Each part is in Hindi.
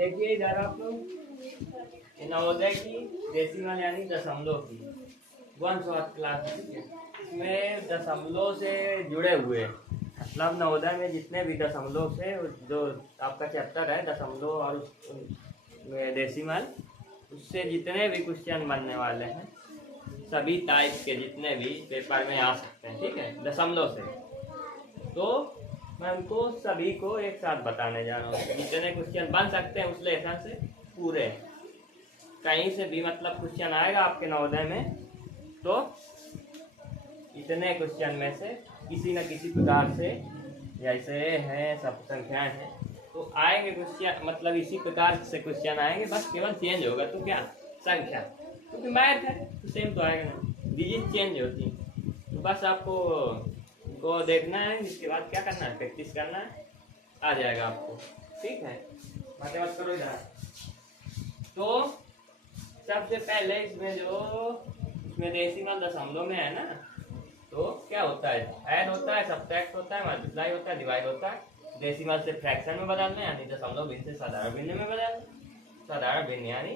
देखिए इधर आप लोग नवोदय की डेसिमल यानी दशमलव की 1 क्लास में दशमलव से जुड़े हुए, मतलब नवोदय में जितने भी दशमलव से जो आपका चैप्टर है दशमलव और डेसिमल, उससे जितने भी क्वेश्चन बनने वाले हैं सभी टाइप के जितने भी पेपर में आ सकते हैं, ठीक है, दशमलव से। तो मैं उनको सभी को एक साथ बताने जा रहा हूँ। जितने क्वेश्चन बन सकते हैं उस लेसन से पूरे, कहीं से भी मतलब क्वेश्चन आएगा आपके नवोदय में तो इतने क्वेश्चन में से किसी न किसी प्रकार से, जैसे हैं सब संख्याएं हैं तो आएंगे क्वेश्चन, मतलब इसी प्रकार से क्वेश्चन आएंगे, बस केवल चेंज होगा तो क्या संख्या, क्योंकि मैथ है तो सेम तो आएगा ना, डिजिट चेंज होती है। तो बस आपको को देखना है, इसके बाद क्या करना है, प्रैक्टिस करना है, आ जाएगा आपको, ठीक है। बातें मत करो इधर। तो सबसे पहले इसमें इसमें डेसिमल दशमलव में है ना, तो क्या होता है, ऐड होता है, सब्ट्रैक्ट होता है, मल्टीप्लाई होता है, डिवाइड होता है। डेसिमल से फ्रैक्शन में बदलना यानी दशमलव भिन्न से साधारण भिन्न में बदलना, साधारण भिन्न यानी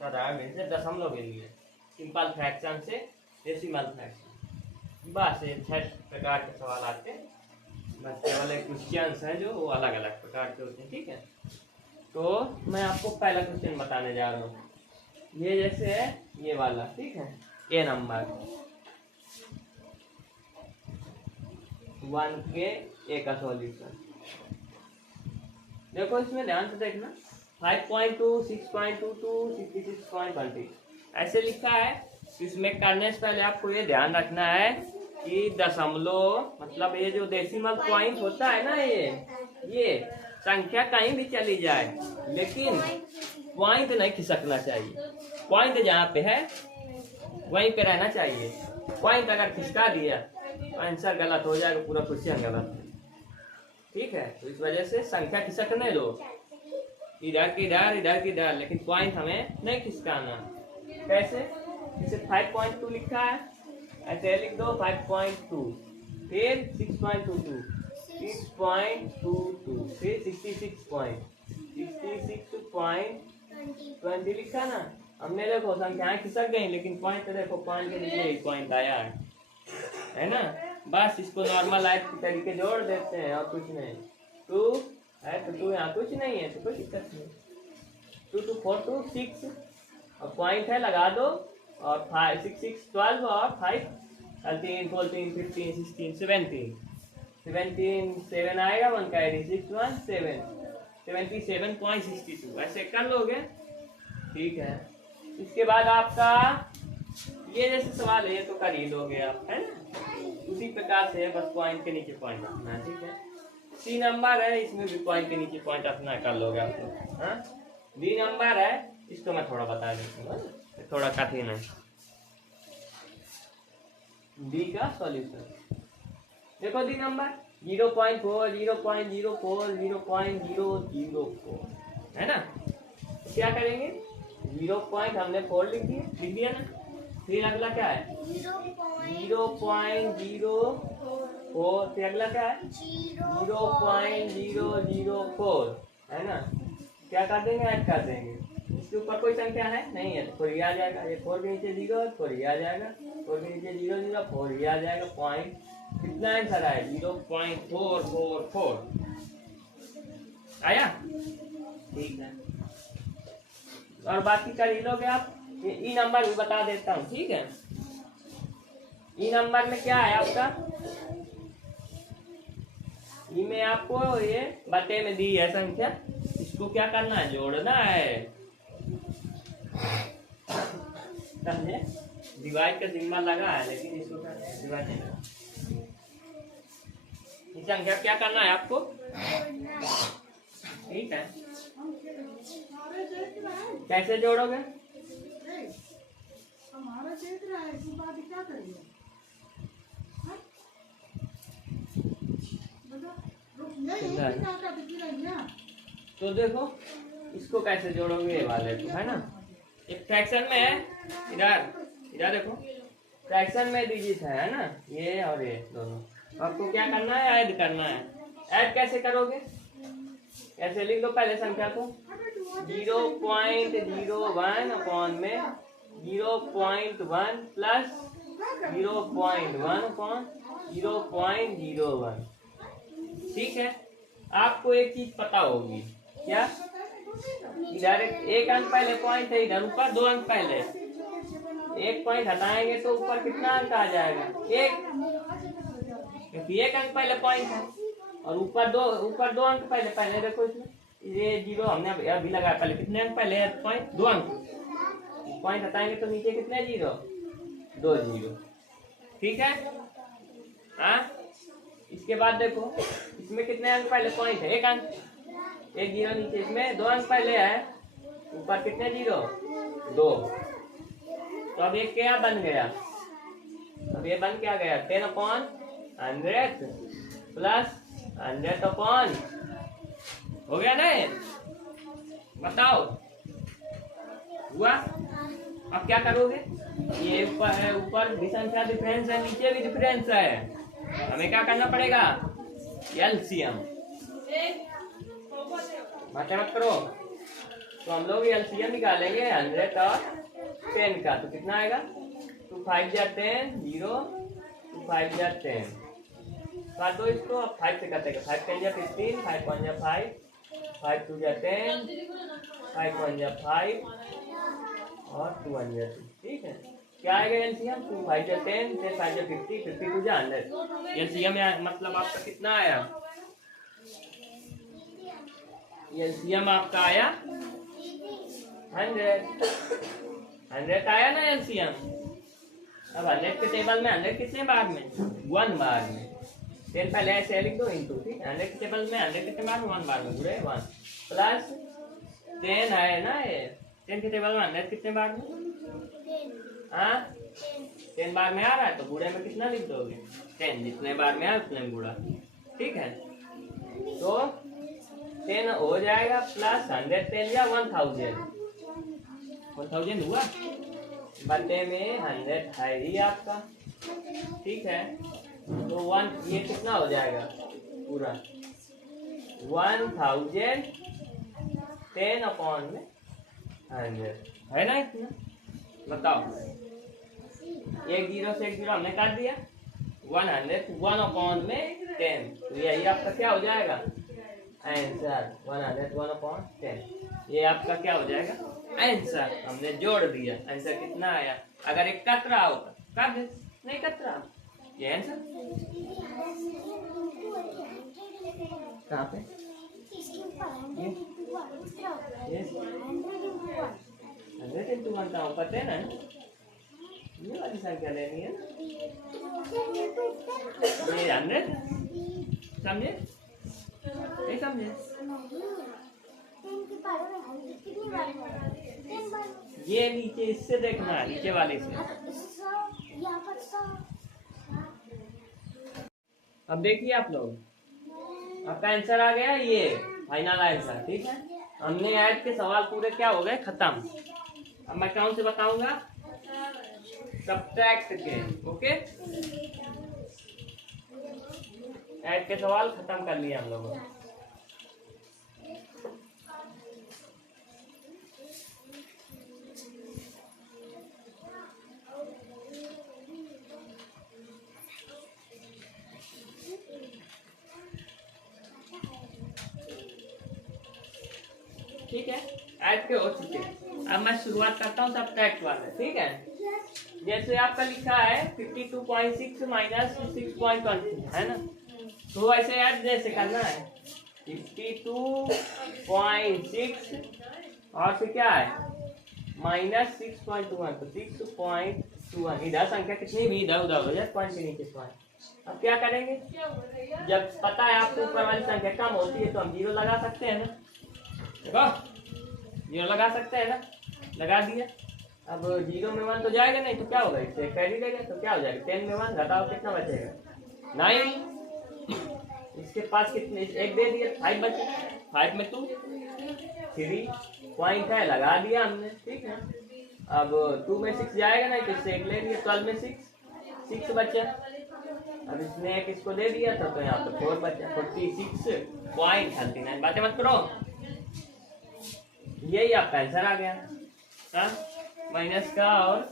साधारण भिन्न से दशमलव भिन्न में, सिंपल फ्रैक्शन से डेसिमल फ्रैक्शन। बस ये 6 प्रकार के सवाल आते हैं, बस केवल क्वेश्चंस हैं जो वो अलग अलग प्रकार के होते हैं, ठीक है। तो मैं आपको पहला क्वेश्चन बताने जा रहा हूँ, ये जैसे है ये वाला, ठीक है, ए नंबर 1 के ए का सॉल्यूशन। देखो इसमें ध्यान से देखना, 5.2, 6.22, 66.20 ऐसे लिखा है। इसमें करने से पहले आपको ये ध्यान रखना है कि दशमलव मतलब ये जो डेसिमल पॉइंट होता है ना, ये संख्या कहीं भी चली जाए लेकिन पॉइंट नहीं खिसकना चाहिए। पॉइंट जहाँ पे है वहीं पे रहना चाहिए। पॉइंट अगर खिसका दिया तो आंसर गलत हो जाएगा, पूरा क्वेश्चन गलत, ठीक है। तो इस वजह से संख्या खिसकने दो, इधर की इधर, इधर की इधर, लेकिन पॉइंट हमें नहीं खिसकाना। कैसे, जैसे 5.2 लिखा है ऐसे लिख दो 5.2, फिर 6.22, 6.22, फिर 66.20 लिखा ना। हमने देखो संख्याएं खिसक गई लेकिन पॉइंट देखो, पॉइंट के नीचे एक पॉइंट आया है ना। बस इसको नॉर्मल लाइफ के तरीके जोड़ देते हैं और कुछ नहीं। 2 है तो 2 यहाँ कुछ नहीं है तो कोई दिक्कत नहीं। 2 2 4 2 6 और पॉइंट है लगा दो, और 5 6 6 12 और 5 13 14 15 16 17 17 7 आएगा, 1 कैरी 6 1 7 77.62 ऐसे कर लोगे, ठीक है। इसके बाद आपका ये जैसे सवाल है ये तो कर ही लोगे आप, है ना। उसी प्रकार से बस पॉइंट के नीचे पॉइंट रखना है, ठीक है। सी नंबर है, इसमें भी पॉइंट के नीचे पॉइंट रखना कर लोगे आप लोग, हाँ। डी नंबर है, इसको मैं थोड़ा बता देता हूँ, थोड़ा कठिन है। डी का सॉल्यूशन देखो, डी नंबर 0.4 0.04 0.004 है ना। तो क्या करेंगे, 0. हमने 4 लिख दिया ना, फिर अगला क्या है 0.04, फिर अगला क्या है 0.004 है ना। क्या कर देंगे, ऐड कर देंगे। इसके ऊपर कोई संख्या है नहीं है तो 4 ही आ जाएगा, ये 4 के नीचे 0 4 ही आ जाएगा, 4 के नीचे 0 0 4 ही आ जाएगा। पॉइंट कितना आंसर आया 0.444 आया, ठीक है। और बाकी कर ही लोगे आप। ये ई नंबर भी बता देता हूँ, ठीक है। ई नंबर में क्या है आपका, ई में आपको ये बटे में दी है संख्या, इसको क्या करना है, जोड़ना है, समझे। डिवाइड का जिम्मा लगा है लेकिन इसको क्या डिवाइड नहीं लगा। ये संख्या क्या करना है आपको, ठीक है। कैसे जोड़ोगे, तो देखो इसको कैसे जोड़ोगे, ये वाले को, है ना। एक फ्रैक्शन में है, इधर इधर देखो फ्रैक्शन में डिजिट है ना, ये और ये दोनों। आपको क्या करना है, ऐड करना है। ऐड कैसे करोगे, ऐसे लिख लो पहले संख्या को 0.01 अपॉन में 0.1 प्लस 0.1 अपॉन 0.01। ठीक है, आपको एक चीज पता होगी क्या, इधर एक अंक पहले पॉइंट है, इधर ऊपर 2 अंक पहले, एक पॉइंट हटाएंगे तो ऊपर कितना अंक आ जाएगा 1, क्योंकि एक अंक पहले पॉइंट है और ऊपर दो अंक पहले देखो इसमें ये 0 हमने अभी लगाया, पहले कितने अंक पहले है पॉइंट 2 अंक, पॉइंट हटाएंगे तो नीचे कितने 0 2 0। ठीक है हाँ, इसके बाद देखो इसमें कितने अंक पहले पॉइंट है 1 अंक, 1 0 नीचे, इसमें 2 अंक पहले है, ऊपर कितने 0 2। तो अब ये क्या बन गया, अब ये बन क्या गया 10/100 प्लस 100/, हो गया ना, बताओ हुआ। अब क्या करोगे, ये ऊपर है, ऊपर भी संख्या डिफरेंस है, नीचे भी डिफरेंस है, हमें क्या करना पड़ेगा एलसीएम, बातें मत करो। तो हम लोग एलसीएम निकालेंगे 100 और 10 का, तो कितना आएगा 2 5 जा 10 0 2 5 जा 10, काट दो इसको, अब 5 से काटेगा, 5 10 जा 15 5 1 जा 5 5 2 जा 10 5 1 जा 5 और 2 1 जा 2। ठीक है, क्या आएगा एलसीएम 2 5 जा 10 10 5 जा 50 52 जा 100। एलसीएम मतलब आपका कितना आया, एलसीएम आपका आया 100 आया ना एलसीएम। अब 100 के टेबल में 100 कितने बार में 1 बार में, 10 पहले ऐसे लिख दो इंटू, ठीक है 100 के टेबल में 100 कितने बार में 1 बार में, बुरे 1 प्लस 10 है ना, ये 10 के टेबल में 100 कितने बार में, हाँ 10 बार में आ रहा है, तो बूढ़े में कितना लिख दोगे 10, जितने बार में आए उतने में बूढ़ा। ठीक है, तो 10 हो जाएगा प्लस 100 10 या 1000 हुआ, बटे में 100 है ही आपका। ठीक है, तो 1 ये कितना हो जाएगा पूरा 1000 10/में 100 है ना, इतना बताओ, 1 0 से 1 0 हमने काट दिया, 100 1/में 10, तो यही आपका क्या हो जाएगा आंसर 100 1/10, ये आपका क्या हो जाएगा आंसर, हमने जोड़ दिया, आंसर कितना आया। अगर एक कट रहा होगा कर दे, नहीं कट रहा, ये आंसर कहाँ पे ये 100 into 1 पता है ना, ये वाली संख्या लेनी है ये 100, समझे नहीं समझे, ये नीचे इससे देखना है, नीचे वाले से। अब देखिए आप लोग, आपका आंसर आ गया ये फाइनल आंसर। ठीक है, हमने ऐड के सवाल पूरे क्या हो गए खत्म। अब मैं कौन से बताऊंगा सब्ट्रैक्ट के, ओके ऐड के सवाल खत्म कर लिए हम लोगों ने। ठीक है, ऐड के हो चुके। अब मैं शुरुआत करता हूँ सब्ट्रैक्ट वाले। ठीक है, जैसे आपका लिखा है 52.6 माइनस 6.1 है ना, तो ऐसे ऐड जैसे करना है 52.6 और फिर क्या है माइनस 6.21, तो 6.21, इधर संख्या कितनी भी इधर उधर हो जाए पॉइंट के नीचे पॉइंट। अब क्या करेंगे, जब पता है आपको ऊपर वाली संख्या कम होती है तो हम 0 लगा सकते हैं ना, देखो 0 लगा सकते हैं ना, लगा दिया। अब 0 में 1 तो जाएगा नहीं, तो क्या होगा इससे कैरी देगा, तो क्या हो जाएगा 10 में 1 घटाओ कितना बचेगा 9, इसके पास कितने 1 दे दिया 5 बचे, 5 में 2 3 पॉइंट है लगा दिया हमने। ठीक है, अब 2 में 6 जाएगा नहीं, तो इससे 1 ले लिया, 12 में 6 बचा। अब इसने 1 इसको दे दिया था, तो यहाँ पे 4 बचा, 46 0.39। बातें मत करो, यही आपका आंसर आ गया। हाँ, माइनस का। और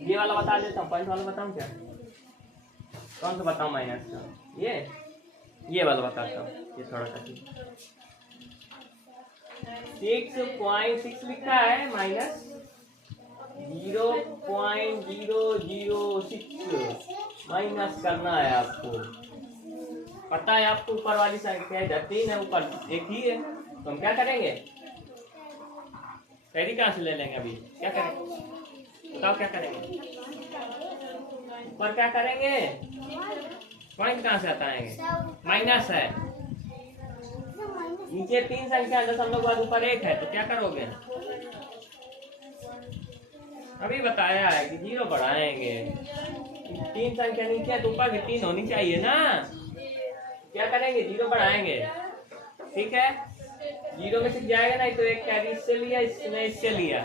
ये वाला बता देता हूँ, पॉइंट वाला बताऊँ क्या? कौन सा बताऊँ माइनस का? ये वाला बताता हूँ। ये थोड़ा सा 6.6 लिखा है माइनस 0.006 माइनस करना है आपको। पता है आपको ऊपर वाली संख्या 3 है, ऊपर एक ही है, तो हम क्या करेंगे? कैरी कहाँ से ले लेंगे? अभी क्या करेंगे बताओ, क्या करेंगे? ऊपर क्या करेंगे? पॉइंट कहाँ से हटाएंगे? माइनस है, नीचे 3 संख्या दशमलव बाद ऊपर 1 है, तो क्या करोगे? अभी बताया है कि 0 बढ़ाएंगे। 3 संख्या नीचे है तो ऊपर भी 3 होनी चाहिए ना। क्या करेंगे? 0 बढ़ाएंगे, ठीक है। 0 में से जाएगा नहीं तो एक कैरी इससे लिया, इसने इससे लिया,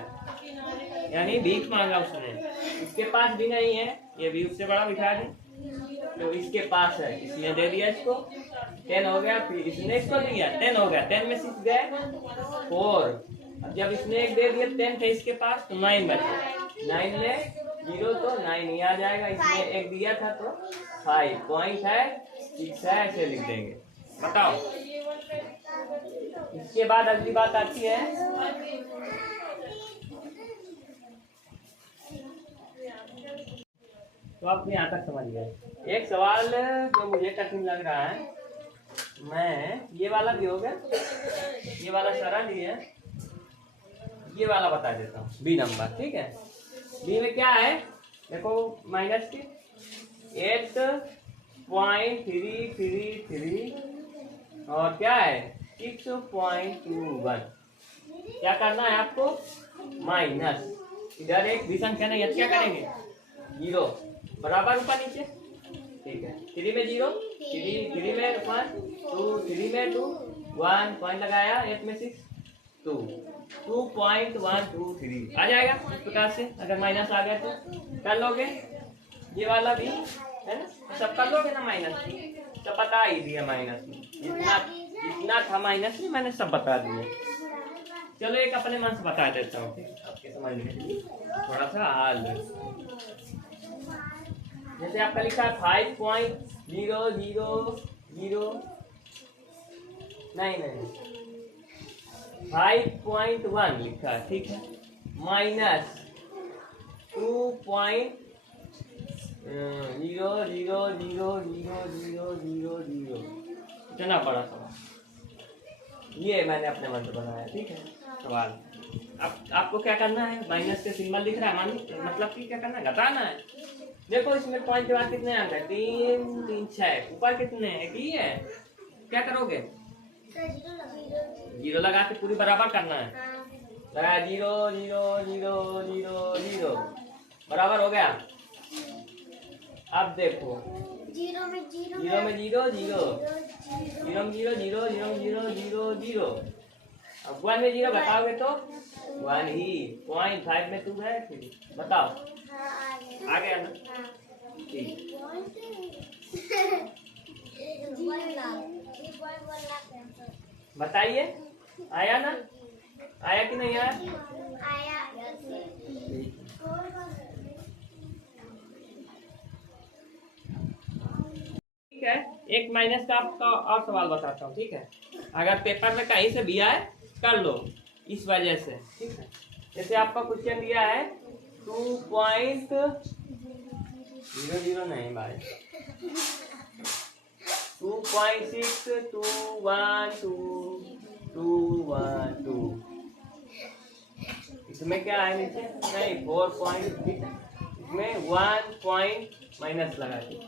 यानी भीख मांगा उसने। इसके पास भी नहीं है, ये भी उससे बड़ा बिठा दी, तो इसके पास है इसलिए दे दिया इसको। 10 हो गया, फिर इसने इसको दिया, 10 हो गया। 10 में 6 गए 4। अब जब इसने एक दे दिया 10 थे इसके पास, तो 9 बचे। 9 में 0 तो 9 ही आ जाएगा। इसने एक दिया था तो 5 पॉइंट है, 6 है, ऐसे लिख देंगे। बताओ, इसके बाद अगली बात आती है तो आप यहाँ तक समझ गए। एक सवाल जो मुझे कठिन लग रहा है, मैं ये वाला भी हो गया, ये वाला सरल ही है, ये वाला बता देता हूँ। बी नंबर, ठीक है। बी में क्या है देखो, माइनस की 8.333 और क्या है 6.21। क्या करना है आपको? माइनस, इधर एक भी संख्या नहीं है, क्या करेंगे? 0 बराबर ऊपर नीचे, ठीक है। 3 में 0, 3 में 1, 2, 3 में 2, 1 पॉइंट लगाया, 8 में 6, 2, 2.123 आ जाएगा। इस प्रकार से अगर माइनस आ गया तो कर लोगे। ये वाला भी है ना, सब कर लोगे ना। माइनस सब बता ही दिया, माइनस में इतना था माइनस में, मैंने सब बता दिया। चलो एक अपने मन से बता देता हूँ आपके समझ में थोड़ा सा हाल। जैसे आपका लिखा है 5.000 नहीं 5.1 लिखा है, ठीक है। माइनस 2.0000000 इतना बड़ा सवाल, ये मैंने अपने मन से बनाया, ठीक है। सवाल अब आपको क्या करना है? माइनस के सिंबल दिख रहा है, मतलब कि क्या करना है? घटाना है। देखो इसमें पॉइंट के बाद कितने अंक है? 3 3 6, ऊपर कितने? एक ही है। क्या करोगे? 0 लगा के पूरी बराबर करना है। लगा 0 0 0 0 0 बराबर हो गया। अब देखो 0 में 0 0 0 में 0 0 0 0 अब 1 में 0 घटाओगे तो 1 ही। 0.5 में 2 है, फिर बताओ आ गया ना? ठीक, बताइए आया ना? आया कि नहीं आया? ठीक है। एक माइनस का आपका और सवाल बताता हूँ, ठीक है। अगर पेपर में कहीं से भी आए कर लो इस वजह से, ठीक है। जैसे आपका क्वेश्चन दिया है 2.00 नहीं भाई, 2.6212 इसमें क्या है नीचे? नहीं 4 पॉइंट, इसमें 1 पॉइंट माइनस लगा दी।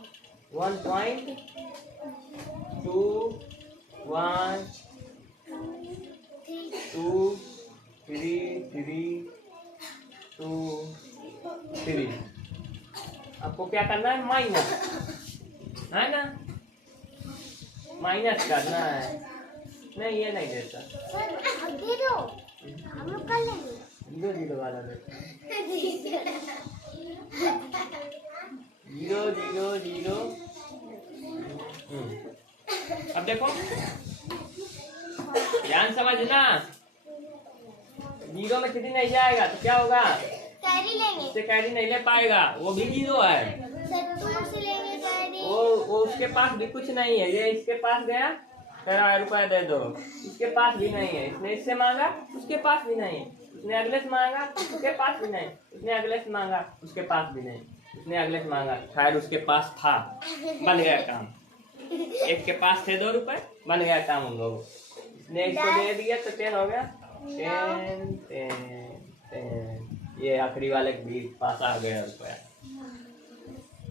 1.2123323 आपको क्या करना है? माइनस, है ना? माइनस करना है। नहीं ये नहीं देता, दे दो, हम लोग कर लेंगे। 0 वाला देता 0 0 0 अब देखो ध्यान समझना, 0 में 3 नहीं जाएगा तो क्या होगा, कैरी लेंगे, उससे कैरी नहीं ले पाएगा, वो भी 0 है। से लेंगे कैरी। वो उसके पास भी कुछ नहीं है, ये इसके पास गया, कह रुपया दे दो, इसके पास भी नहीं है, इसने इससे मांगा, उसके पास भी नहीं, उसने अगले से मांगा, उसके पास भी नहीं, उसने अगले से मांगा, उसके पास भी नहीं, उसने अगले से मांगा, खैर उसके पास था, बन गया काम। एक के पास थे 2 रुपए, बन गया काम उन लोगों। इसने इसको दे दिया तो 10 हो गया, 10। ये आखिरी वाले भी पास आ गया रुपया।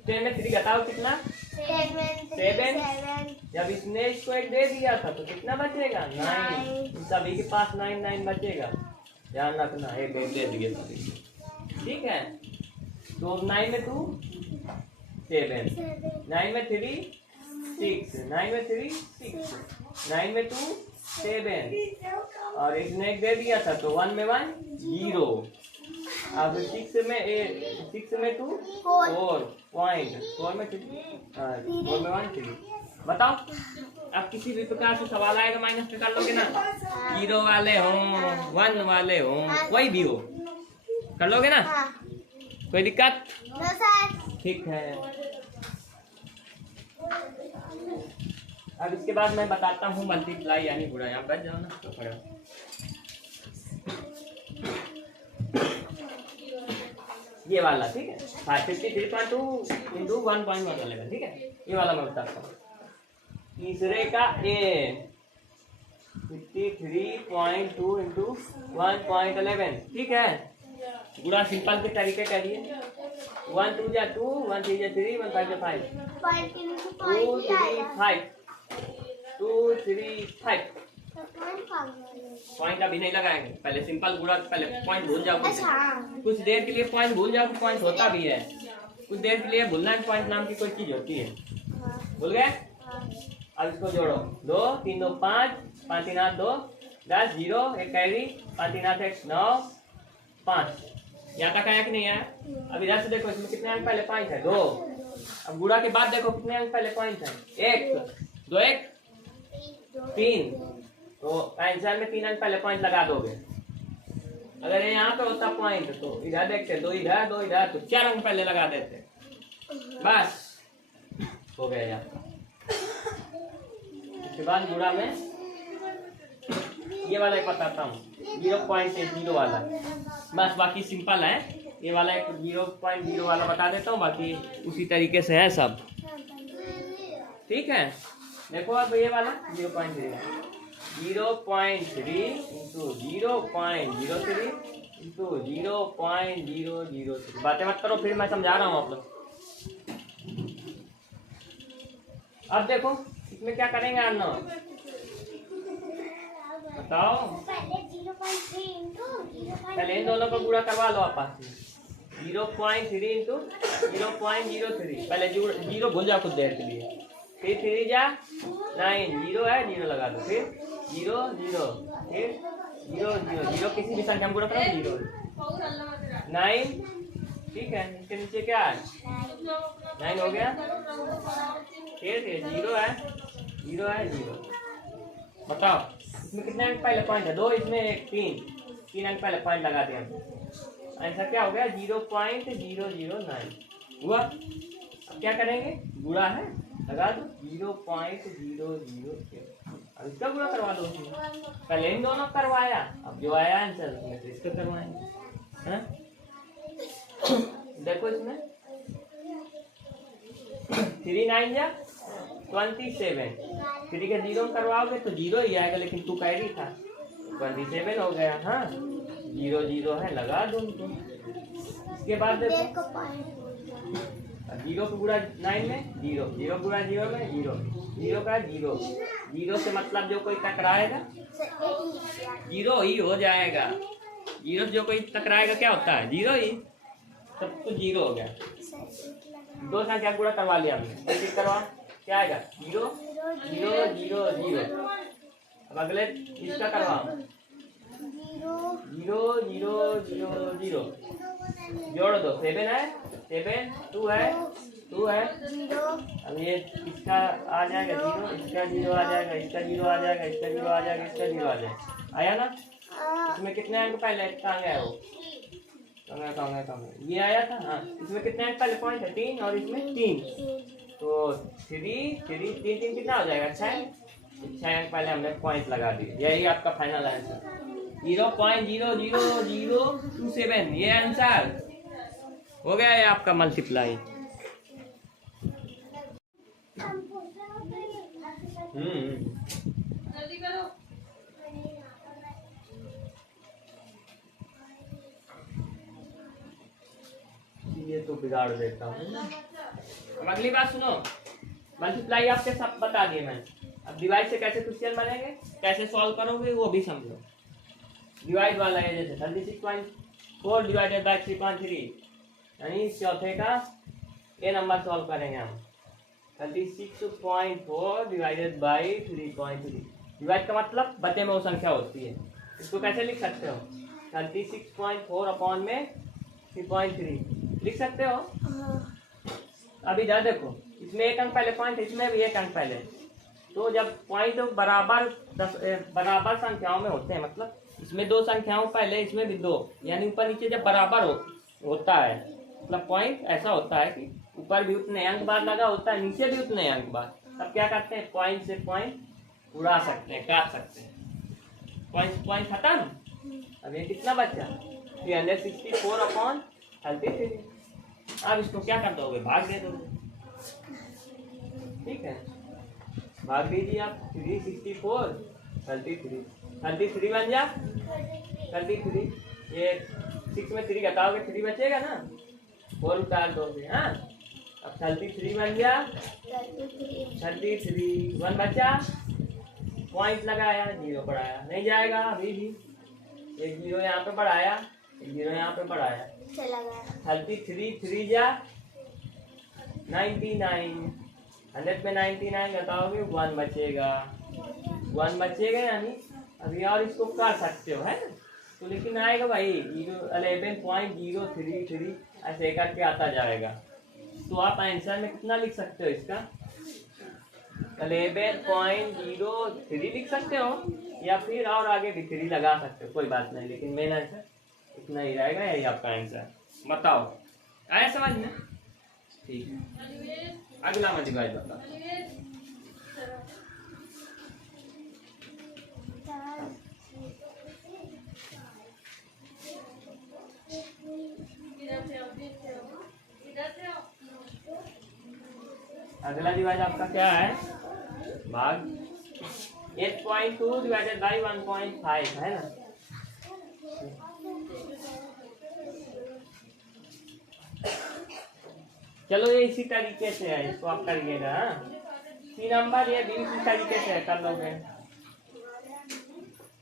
10 में 3 घटाओ कितना, 7। जब इसने इसको 1 दे दिया था तो कितना बचेगा, 9। सभी के पास 9 बचेगा, ध्यान रखना, 1 दे दिए सभी, ठीक है। तो 9 में 2 7, 9 में 3 6, 9 में 3 6, 9 में 2 7, और इसने 1 दे दिया था तो 1 में 1 0। अब 6 में 2 4 पॉइंट, 4 में 3 4 में 1 3। बताओ, अब किसी भी प्रकार से सवाल आएगा माइनस कर लोगे ना, 0 वाले हों 1 वाले हों कोई भी हो, कर लोगे ना, कोई दिक्कत, ठीक है। अब इसके बाद मैं बताता हूँ मल्टीप्लाई यानी गुणा, यहाँ बैठ जाओ ना तो खड़े। ये वाला ठीक है, 53.2 इंटू 1.1 वालेगा, ठीक है, ये वाला मैं बताता हूँ। तीसरे का ए 53.2 इंटू 1.11, ठीक है। गुणा सिंपल के तरीके करिए, 1 2 जा 2, 1 3 जा 3, 1 5 जा 5, 2 3 5, 2 3 5। पॉइंट अभी नहीं लगाएंगे, पहले सिंपल गुणा, पहले पॉइंट भूल जाओ, कुछ देर के लिए पॉइंट भूल जाओ, पॉइंट होता भी है, कुछ देर के लिए भूलना है, पॉइंट नाम की कोई चीज होती है, भूल गए। अब इसको जोड़ो, 2 3 2 5, 5 3 8 2 10, 0 1 कैरी, 5 3 8 1 9 5। यहाँ तक आया कि नहीं आया। अब इधर से देखो, इसमें कितने अंक पहले पॉइंट है, 2। अब गुणा के बाद देखो कितने अंक पहले पॉइंट है, 1 2 1 3, तो आंसर में 3 अंक पहले पॉइंट लगा दोगे। अगर यहाँ पे होता पॉइंट तो इधर देखते, 2 इधर 2 इधर, तो 4 अंक पहले लगा देते, बस हो गया आपका। इसके बाद गुणा में ये वाला एक बताता हूँ, 0.0 वाला, बस बाकी सिंपल है। ये वाला एक 0.0 वाला बता देता हूँ, बाकी उसी तरीके से है सब, ठीक है। देखो अब ये वाला 0.3 इंटू 0.03 इंटू 0.003। बातें मत करो, फिर मैं समझा रहा हूँ आप लोग। अब देखो इसमें क्या करेंगे अन्ना, बताओ, पहले इन दोनों को गुणा करवा लो आपस में, 0.3 इंटू 0.03, पहले 0 भूल जाओ कुछ देर के लिए, फिर 3 जा 9, 0 है 0 लगा दो, फिर 0 0, फिर 0 0 0, किसी भी संख्या में गुणा करो 0 9, ठीक है। इसके नीचे क्या है, 9 हो गया, फिर 0 है 0 है 0। बताओ इसमें कितने अंक पहले पॉइंट है, 2, इसमें 1 3 अंक पहले पॉइंट लगा दिया, आंसर क्या हो गया 0.009 हुआ। अब क्या करेंगे, गुणा है लगा दो 0.007, अब इसका गुणा करवा दो, पहले इन दोनों करवाया, अब जो आया आंसर उसमें से इसका करवाएंगे, है? देखो इसमें 3 9 जा 27, 3 के 0 करवाओगे तो 0 ही आएगा, लेकिन तू कैरी था, 27 हो गया, हाँ 0 0 है लगा दो उनको। इसके बाद देखो 0 को गुणा 9 में 0, 0 गुणा 0 में 0, 0 का 0, 0 से मतलब जो कोई टकराएगा 0 ही हो जाएगा, 0 जो कोई टकराएगा क्या होता है 0 ही, सब कुछ 0 हो गया। 2 संख्या गुणा करवा लिया हमने, ठीक करवा, क्या आएगा 0 0 0 0। अब अगले इसका करवाओ 0 0 0 0, जोड़ दो, 7 है 7, 2 है 2 है। 0 अब ये इसका आ जाएगा 0, इसका 0 आ जाएगा, इसका 0 आ जाएगा, इसका 0 आ जाएगा, इसका 0 आ जाएगा। आया ना? इसमें कितने अंक पहले कहाँ गया वो? कहाँ गया? ये आया था। हाँ, इसमें कितने अंक पहले पॉइंट है? 3 और इसमें 3, तो 3 3 3 3 कितना हो जाएगा? 6। 6 अंक पहले हमने पॉइंट लगा दिए। यही आपका फाइनल आंसर 0.00027। ये आंसर हो गया है आपका मल्टीप्लाई। जल्दी करो। ये तो बिगाड़ देता हूँ। अब अगली बात सुनो, मल्टीप्लाई आपके सब बता दिए मैंने। अब डिवाइड से कैसे क्वेश्चन बनेंगे, कैसे सॉल्व करोगे वो भी समझो। डिवाइड वाला है जैसे 36.4 डिवाइडेड बाय 3.3, यानी चौथे का ये नंबर सॉल्व करेंगे हम। 36.4 डिवाइडेड बाई 3.3। डिवाइड का मतलब बटे में वो संख्या होती है। इसको कैसे लिख सकते हो? 36.4 अपॉन में 3.3 लिख सकते हो। अभी इधर देखो, इसमें एक अंक पहले पॉइंट है, इसमें भी एक अंक पहले। तो जब पॉइंट बराबर संख्याओं में होते हैं, मतलब इसमें 2 संख्याओं पहले, इसमें भी 2, यानी ऊपर नीचे जब बराबर होता है, मतलब पॉइंट ऐसा होता है कि ऊपर भी उतने अंक बाद लगा होता है, नीचे भी उतने अंक बाद। तब क्या करते हैं? पॉइंट से पॉइंट उड़ा सकते हैं, काट सकते हैं। पॉइंट खत्म। अब ये कितना बचा? 364 अपॉन 33। अब इसको क्या कर दोगे? भाग दे दोगे। ठीक है, भाग दीजिए आप। 364 33 बन जा 33। ये 6 में 3 घटाओगे 3 बचेगा ना, 4 उतार दोगे। हाँ, अब 33 बन गया 33। 1 बचा, पॉइंट लगाया, 0 बढ़ाया, नहीं जाएगा अभी भी। एक 0 यहाँ पे बढ़ाया, एक 0 यहाँ पे बढ़ाया, चला गया। 33 3 जा 99। 100 में 99 घटाओगे 1 बचेगा। 1 बचेगा, यानी अभी और इसको कर सकते हो, है ना? तो लेकिन आएगा भाई 11.033 ऐसे करके आता जाएगा। तो आप आंसर में कितना लिख सकते हो इसका? 11.03 लिख सकते हो, या फिर और आगे भी 3 लगा सकते हो, कोई बात नहीं। लेकिन मेन आंसर इतना ही रहेगा, यही आपका आंसर। बताओ, आया समझ में? ठीक है, अगला मल्टीप्लाई बताओ। अगला डिवाइड आपका क्या है? भाग 8.2 डिवाइडेड बाई 1.5 है ना। चलो ये इसी तरीके से है, इसको आप करिएगा। 3 नंबर ये भी इसी तरीके से कर लोगे।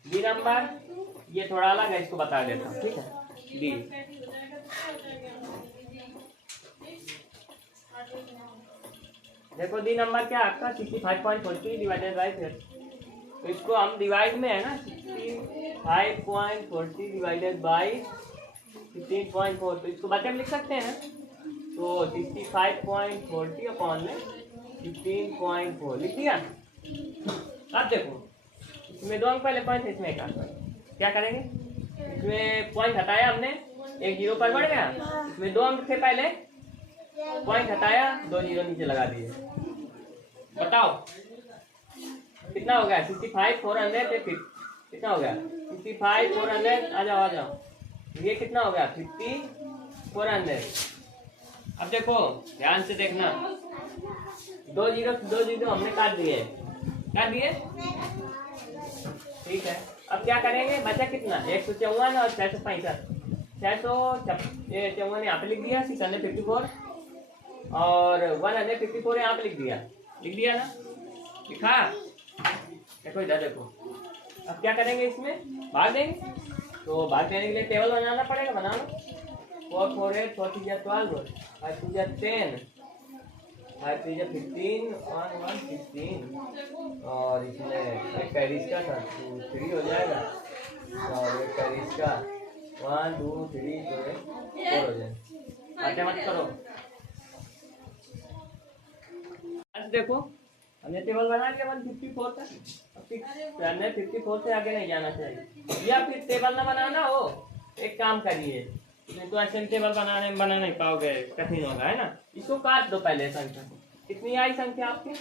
बी नंबर ये थोड़ा अलग है, इसको बता देता हूँ। ठीक है, डी देखो, डी नंबर क्या आपका 65.40 डिवाइडेड बाई 5। तो इसको हम डिवाइड में है ना, 65.40 डिवाइडेड बाई 15.4, तो इसको बटे में लिख सकते हैं। तो 65.40 अपॉन में 15.4 लिख दिया। अब देखो, इसमें 2 अंक पहले पॉइंट है, इसमें 1 अंक। क्या करेंगे? इसमें पॉइंट हटाया हमने, एक 0 पर बढ़ गया। इसमें 2 अंक थे पहले, पॉइंट हटाया, 2 0 नीचे लगा दिए। बताओ कितना हो गया? 65 400 कितना हो गया? 65 400। आ जाओ। ये कितना हो गया? 50 400। अब देखो ध्यान से देखना, 2 0 हमने काट दिए। ठीक है, अब क्या करेंगे? बचा कितना? 154 और 665। 654 यहाँ पे लिख दिया, 654 और 154 यहाँ पे लिख दिया ना, लिखा। देखो इधर देखो, अब क्या करेंगे? इसमें भाग देंगे। तो भाग देने के लिए टेबल बनाना पड़ेगा, बना लो। 4 4 8 4 3 12 5 2 10 5 3 15 और 1 16 और इसमें एक कैरिज का था 2 3 हो जाएगा, और एक कैरिज का 1 2 3 4 हो जाएगा। मत करो। आज देखो हमने टेबल बना लिया 154 तक। अब 54 से आगे नहीं जाना चाहिए, या फिर टेबल ना बनाना हो, एक काम करिए, नहीं तो ऐसे टेबल बना नहीं पाओगे, कठिन होगा, है ना। इसको काट दो पहले संख्या। कितनी आई संख्या आपकी?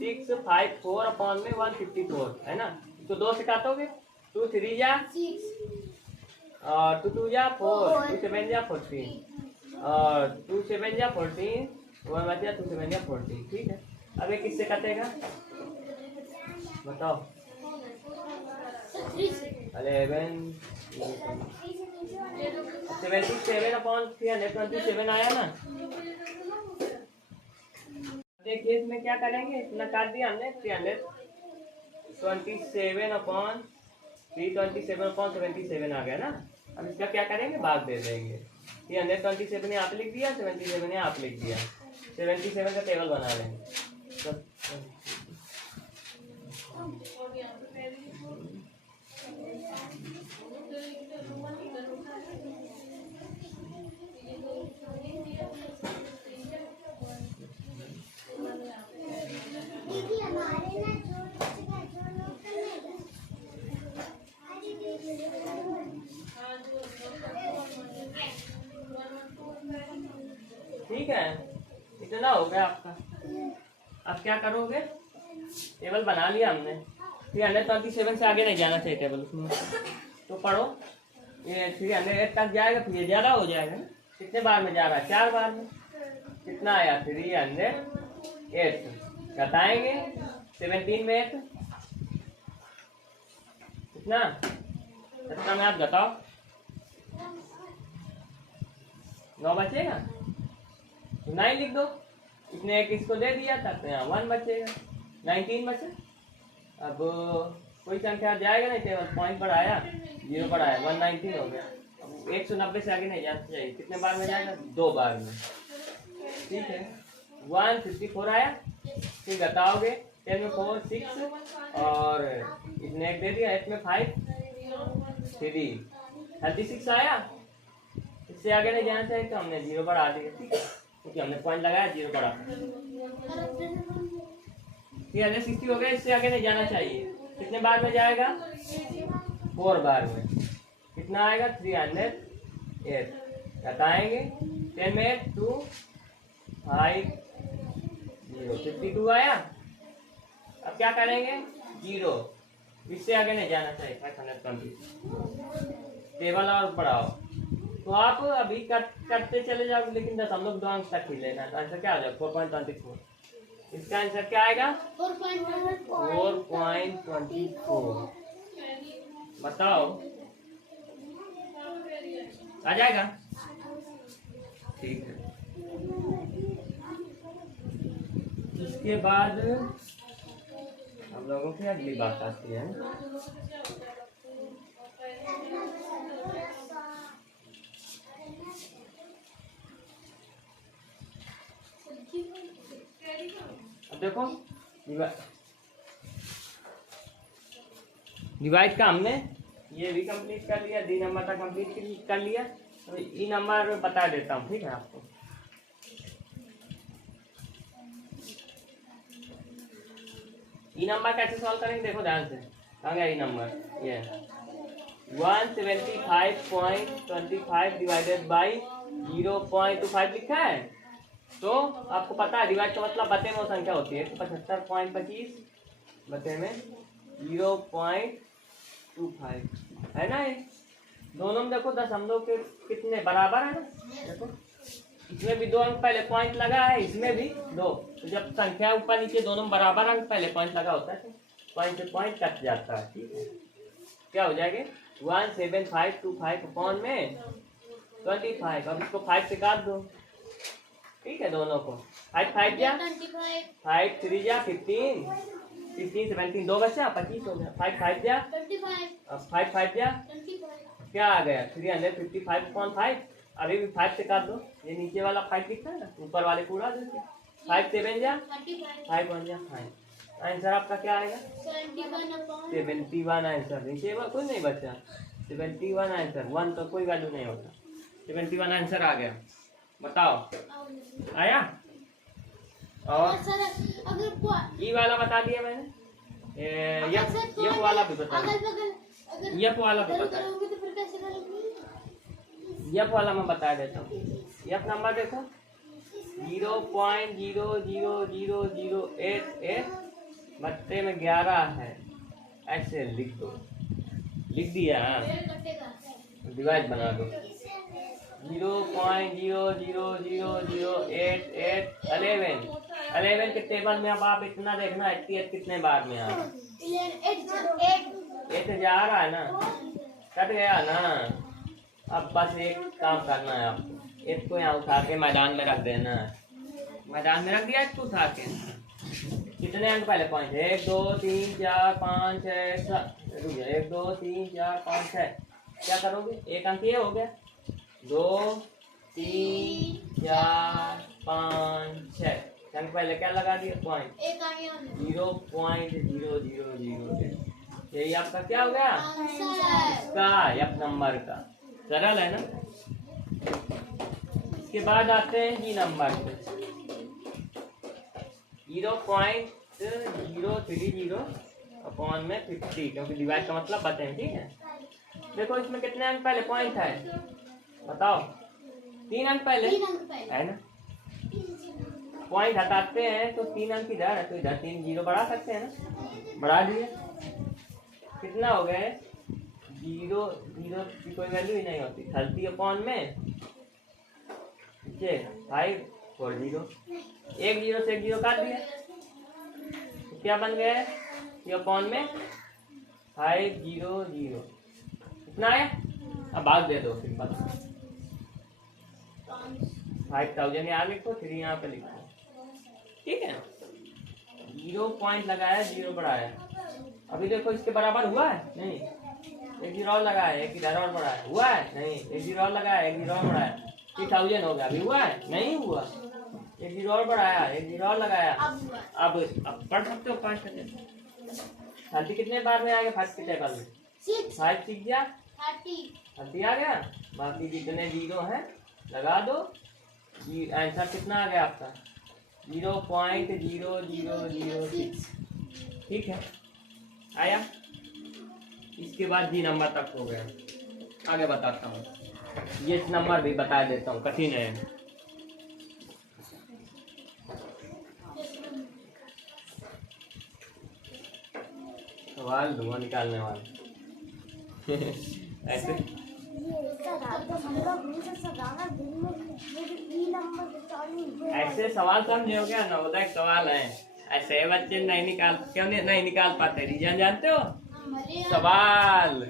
654 अपॉन में 154, है ना। इसको 2 से काटोगे, 2 3 जा 6 और 2 2 जा 4, 2 7 जा 14 और 2 7 जा 14, 1 बचा 2 7 जा 14। ठीक है, अब ये किससे कटेगा बताओ? 11 77 अपॉन 327 आया ना। देखिए इसमें क्या करेंगे, इतना काट दिया हमने, 327 अपॉन 327 अपॉन 77 आ गया ना। अब इसका क्या करेंगे, भाग दे देंगे। 327 ने आप लिख दिया, 77 ने आप लिख दिया, 77 का टेबल बना लेंगे। दीदी हमारे ना जो लोग ठीक है, इतना हो गया आपका। अब क्या करोगे, टेबल बना लिया हमने, 327 से आगे नहीं जाना चाहिए टेबल उसमें। तो पढ़ो, ये 308 तक जाएगा, फिर ये ज़्यादा हो जाएगा। कितने बार में जा रहा है? 4 बार में। कितना आया? 308 घटाएंगे 17 में 8, कितना कितना में आप घटाओ, 9 बचेगा, तो 9 लिख दो। इसने एक इसको दे दिया था तो यहाँ 1 बचेगा, 19 बचे। अब कोई संख्या जाएगा नहीं, टेबल पॉइंट पर आया, 0 पर आया, 119 हो गया। अब 190 से आगे नहीं जाना चाहिए। कितने बार में जाएगा? 2 बार में। ठीक है, 154 आया, फिर घटाओगे, 10 में 4 6 और इसने एक दे दिया, 8 में 5 3 36 आया। इससे आगे नहीं जाना चाहिए तो हमने 0 बढ़ा दिया। ठीक है, क्योंकि हमने पॉइंट लगाया, 0 बढ़ा। 360 हो गया, इससे आगे नहीं जाना चाहिए। कितने बार में जाएगा? 4 बार में। कितना आएगा? 308 घटाएंगे, 10 में 8 2 5 0 52 आया। अब क्या करेंगे? 0, इससे आगे नहीं जाना चाहिए। 520 टेबल और बढ़ाओ। तो आप अभी करते चले जाओगे, लेकिन 0.2 अंक तक ही लेना। तो आंसर क्या आ जाएगा? 4.24। इसका आंसर क्या आएगा? 4.24। बताओ, आ जाएगा? ठीक है, इसके बाद हम लोगों की अगली बात आती है। अब देखो, डिवाइड का हमने ये भी कंप्लीट कर लिया, डी नंबर तक कंप्लीट कर लिया। तो ई नंबर बता देता हूँ, ठीक है आपको। ई नंबर कैसे सॉल्व करेंगे, देखो ध्यान से। कहाँ गया ई नंबर? ये 175.25 डिवाइडेड बाई 0.25 लिखा है। तो आपको पता है डिवाइड का मतलब बते में वो संख्या होती है। तो 75.25 बते में 0.25 है ना। ये दोनों में देखो दशमलव के कितने बराबर है ना। देखो इसमें भी 2 अंक पहले पॉइंट लगा है, इसमें भी 2। तो जब संख्या ऊपर नीचे दोनों बराबर अंक पहले पॉइंट लगा होता है तो पॉइंट से पॉइंट कट जाता है। ठीक है, क्या हो जाएगा? 17525 अपॉन में 25। अब इसको 5 से काट दो। ठीक है, दोनों को 5 5 जा 5 3 जा 15 15 17 2 बचा 25 हो गया। 5 5 जा 5 5 जा क्या आ गया? 355.5। अभी भी 5 से काट दो। ये नीचे वाला 5 दिखता है ना, ऊपर वाले पूरा देखिए। 5 7 जा 5 1 जा 5। आंसर आपका क्या आएगा? 71 आंसर। नीचे कोई नहीं बचा, 71 आंसर। 1 तो कोई वैल्यू नहीं होता। 71 आंसर आ गया। बताओ आया? और सर अगर ई वाला बता दिया मैंने। ये वाला भी बता दिया। अगल बगल ये वाला भी अगर बता दिया। करोगे तो फिर कैसे करोगे? ये वाला मैं बता देता हूँ। ये नंबर देखो 0.0000088 बट्टे में 11 है। ऐसे लिख दो। लिख दिया, कटेगा डिवाइड बना दो। 0.0008811 के टेबल में अब आप इतना देखना 88 कितने बार में आ रहा है। 8 जा रहा है ना, कट गया ना। अब बस एक काम करना है आपको, एक को यहाँ उठा के मैदान में रख देना है। मैदान में रख दिया इसको उठा के। कितने अंक पहले पॉइंट? 1 2 3 4 5 6 7। 1 2 3 4 5 6। क्या करोगे? एक अंक ये हो गया। 2 3 4 5 6 अंक पहले क्या लगा दिया? पॉइंट। एक आगे 0.0008। यही आपका क्या हो गया? आंसर। इसका एफ नंबर का। सरल है ना। इसके बाद आते हैं जी नंबर पे। 0.030 अपॉन में 50, क्योंकि डिवाइड का मतलब बटे, ठीक है। देखो इसमें कितने अंक पहले पॉइंट है बताओ? 3 अंक पहले 3 अंक पहले है ना। पॉइंट हटाते हैं तो 3 अंक इधर है, तो इधर 3 जीरो बढ़ा सकते हैं ना। बढ़ा दिए। कितना हो गए? 0 0 की कोई वैल्यू ही नहीं होती। 30 अपॉन में 5 4 0। एक 0 से एक 0 काट दिया तो क्या बन गया? ये अपॉन में 500 कितना है? अब भाग दे दो सिंपल। 5000 यहाँ लिखो, 3 यहाँ पे लिखो, ठीक है। 0 पॉइंट लगाया, 0 बढ़ाया। अभी देखो इसके बराबर हुआ है? नहीं। एक 0 और लगाया, एक इधर और बढ़ाया, हुआ है? नहीं। एक 0 और लगाया, एक 0 और बढ़ाया, 3000 हो गया। अभी हुआ है? नहीं हुआ। एक 0 और बढ़ाया, एक 0 और लगाया। अब पढ़ सकते हो 5 30 कितने बार में आ गया? 5 के टेबल में 5 सीख गया, 30 आ गया। बाकी जितने 0 हैं लगा दो। आंसर कितना आ गया आपका? 0.0006, ठीक है। आया। इसके बाद जी नंबर तक हो गया। आगे बताता हूँ। ये नंबर भी बता देता हूँ, कठिन है। सवाल धुआं निकालने वाला। ऐसे ऐसे सवाल समझे हो क्या? नवोदय सवाल है। ऐसे बच्चे नहीं निकाल पाते। रीजन जानते हो? सवाल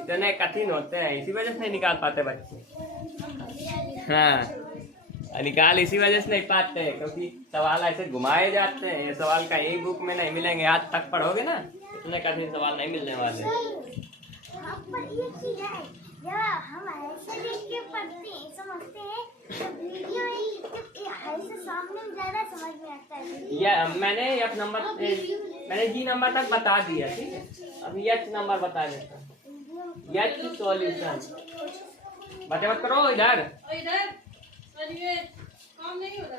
इतने कठिन होते हैं, इसी वजह से नहीं निकाल पाते बच्चे। हाँ, निकाल इसी वजह से नहीं पाते, क्योंकि सवाल ऐसे घुमाए जाते हैं। ये सवाल कहीं बुक में नहीं मिलेंगे। आज तक पढ़ोगे ना, इतने कठिन सवाल नहीं मिलने वाले। हम ऐसे देख के पढ़ते हैं, समझते हैं, तो वीडियो ऐसे सामने ज्यादा समझ में आता है। या मैंने जी नंबर तक बता दिया, ठीक है। अब एच नंबर बता देता हूँ। एच सॉल्यूशन बटे मत करो इधर।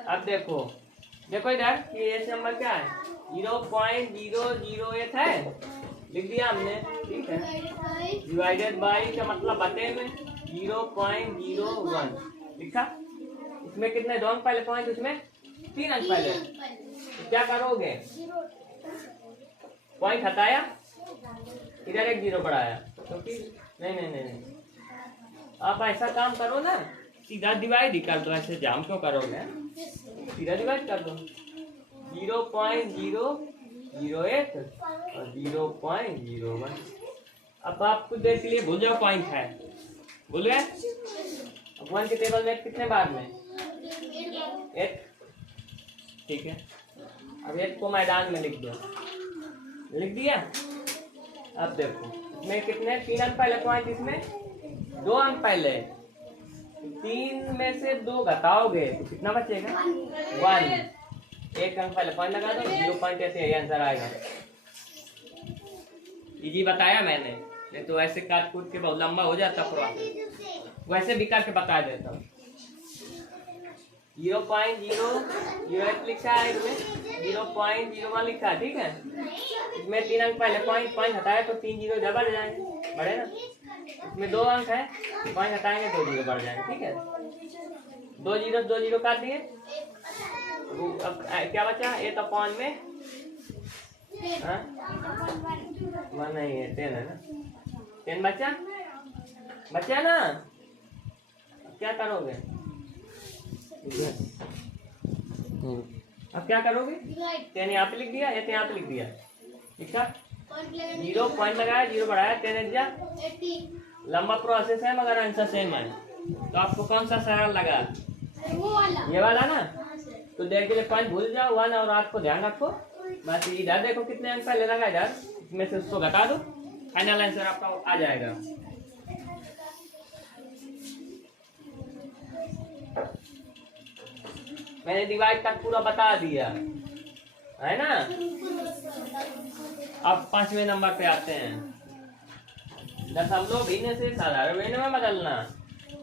अब देखो इधर कि एच नंबर क्या है? 0.008 है, लिख दिया हमने, ठीक है। डिवाइडेड बाई का मतलब बटे में 0.01 लिखा। इसमें कितने 2 अंक पहले पॉइंट? उसमें 3 अंक पहले। तो क्या करोगे? पॉइंट हटाया, इधर एक 0 बढ़ाया, क्योंकि नहीं। आप ऐसा काम करो ना, सीधा डिवाइड ही कर दो। ऐसे जाम क्यों करोगे? सीधा डिवाइड कर दो। 0.008 और 0.01। अब आप कुछ देर के लिए भूल जाओ पॉइंट है, भूल गए। अब 1 के टेबल में कितने बार में? 8, ठीक है। अब 8 को मैदान में लिख दो। लिख दिया। अब देखो इसमें कितने 3 अंक पहले पॉइंट, इसमें 2 अंक पहले। 3 में से 2 घटाओगे तो कितना बचेगा? 1। 1 अंक पहले पॉइंट लगा दो, 0 ऐसे आंसर आएगा। इजी बताया मैंने, नहीं तो ऐसे काट कूट के बहुत लंबा हो जाता प्रोसेस। वैसे भी करके बता देता हूँ। 0.008 लिखा है, इसमें 0.01 लिखा है, ठीक है। इसमें 3 अंक पहले पॉइंट हटाए तो 3 जीरो इधर बढ़ जाएंगे, बढ़े ना। इसमें 2 अंक है, पॉइंट हटाएंगे 2 जीरो बढ़ जाएंगे, ठीक है। 2 जीरो काट दिए। अब क्या बचा, 8 अपॉन में 1 नहीं है, 10 है ना, 10 बचा ना। अब क्या करोगे, अब क्या करोगे, 10 यहाँ पे लिख दिया, 8 यहाँ पे लिख दिया, लिखा 0 पॉइंट लगाया, 0 बढ़ाया, 10 एग्जा। लंबा प्रोसेस है मगर आंसर सेम है। तो आपको कौन सा सरल लगा, ये वाला ना। तो देर के लिए पॉइंट भूल जाओ, 1 और 8 को ध्यान रखो। बस इधर देखो कितने अंक पहले लगा, इधर इसमें से उसको घटा दो, फाइनल आंसर आपका आ जाएगा। मैंने डिवाइड तक पूरा बता दिया है ना। अब 5वें नंबर पे आते हैं। दशमलव भिन्न से साधारण भिन्न में बदलना,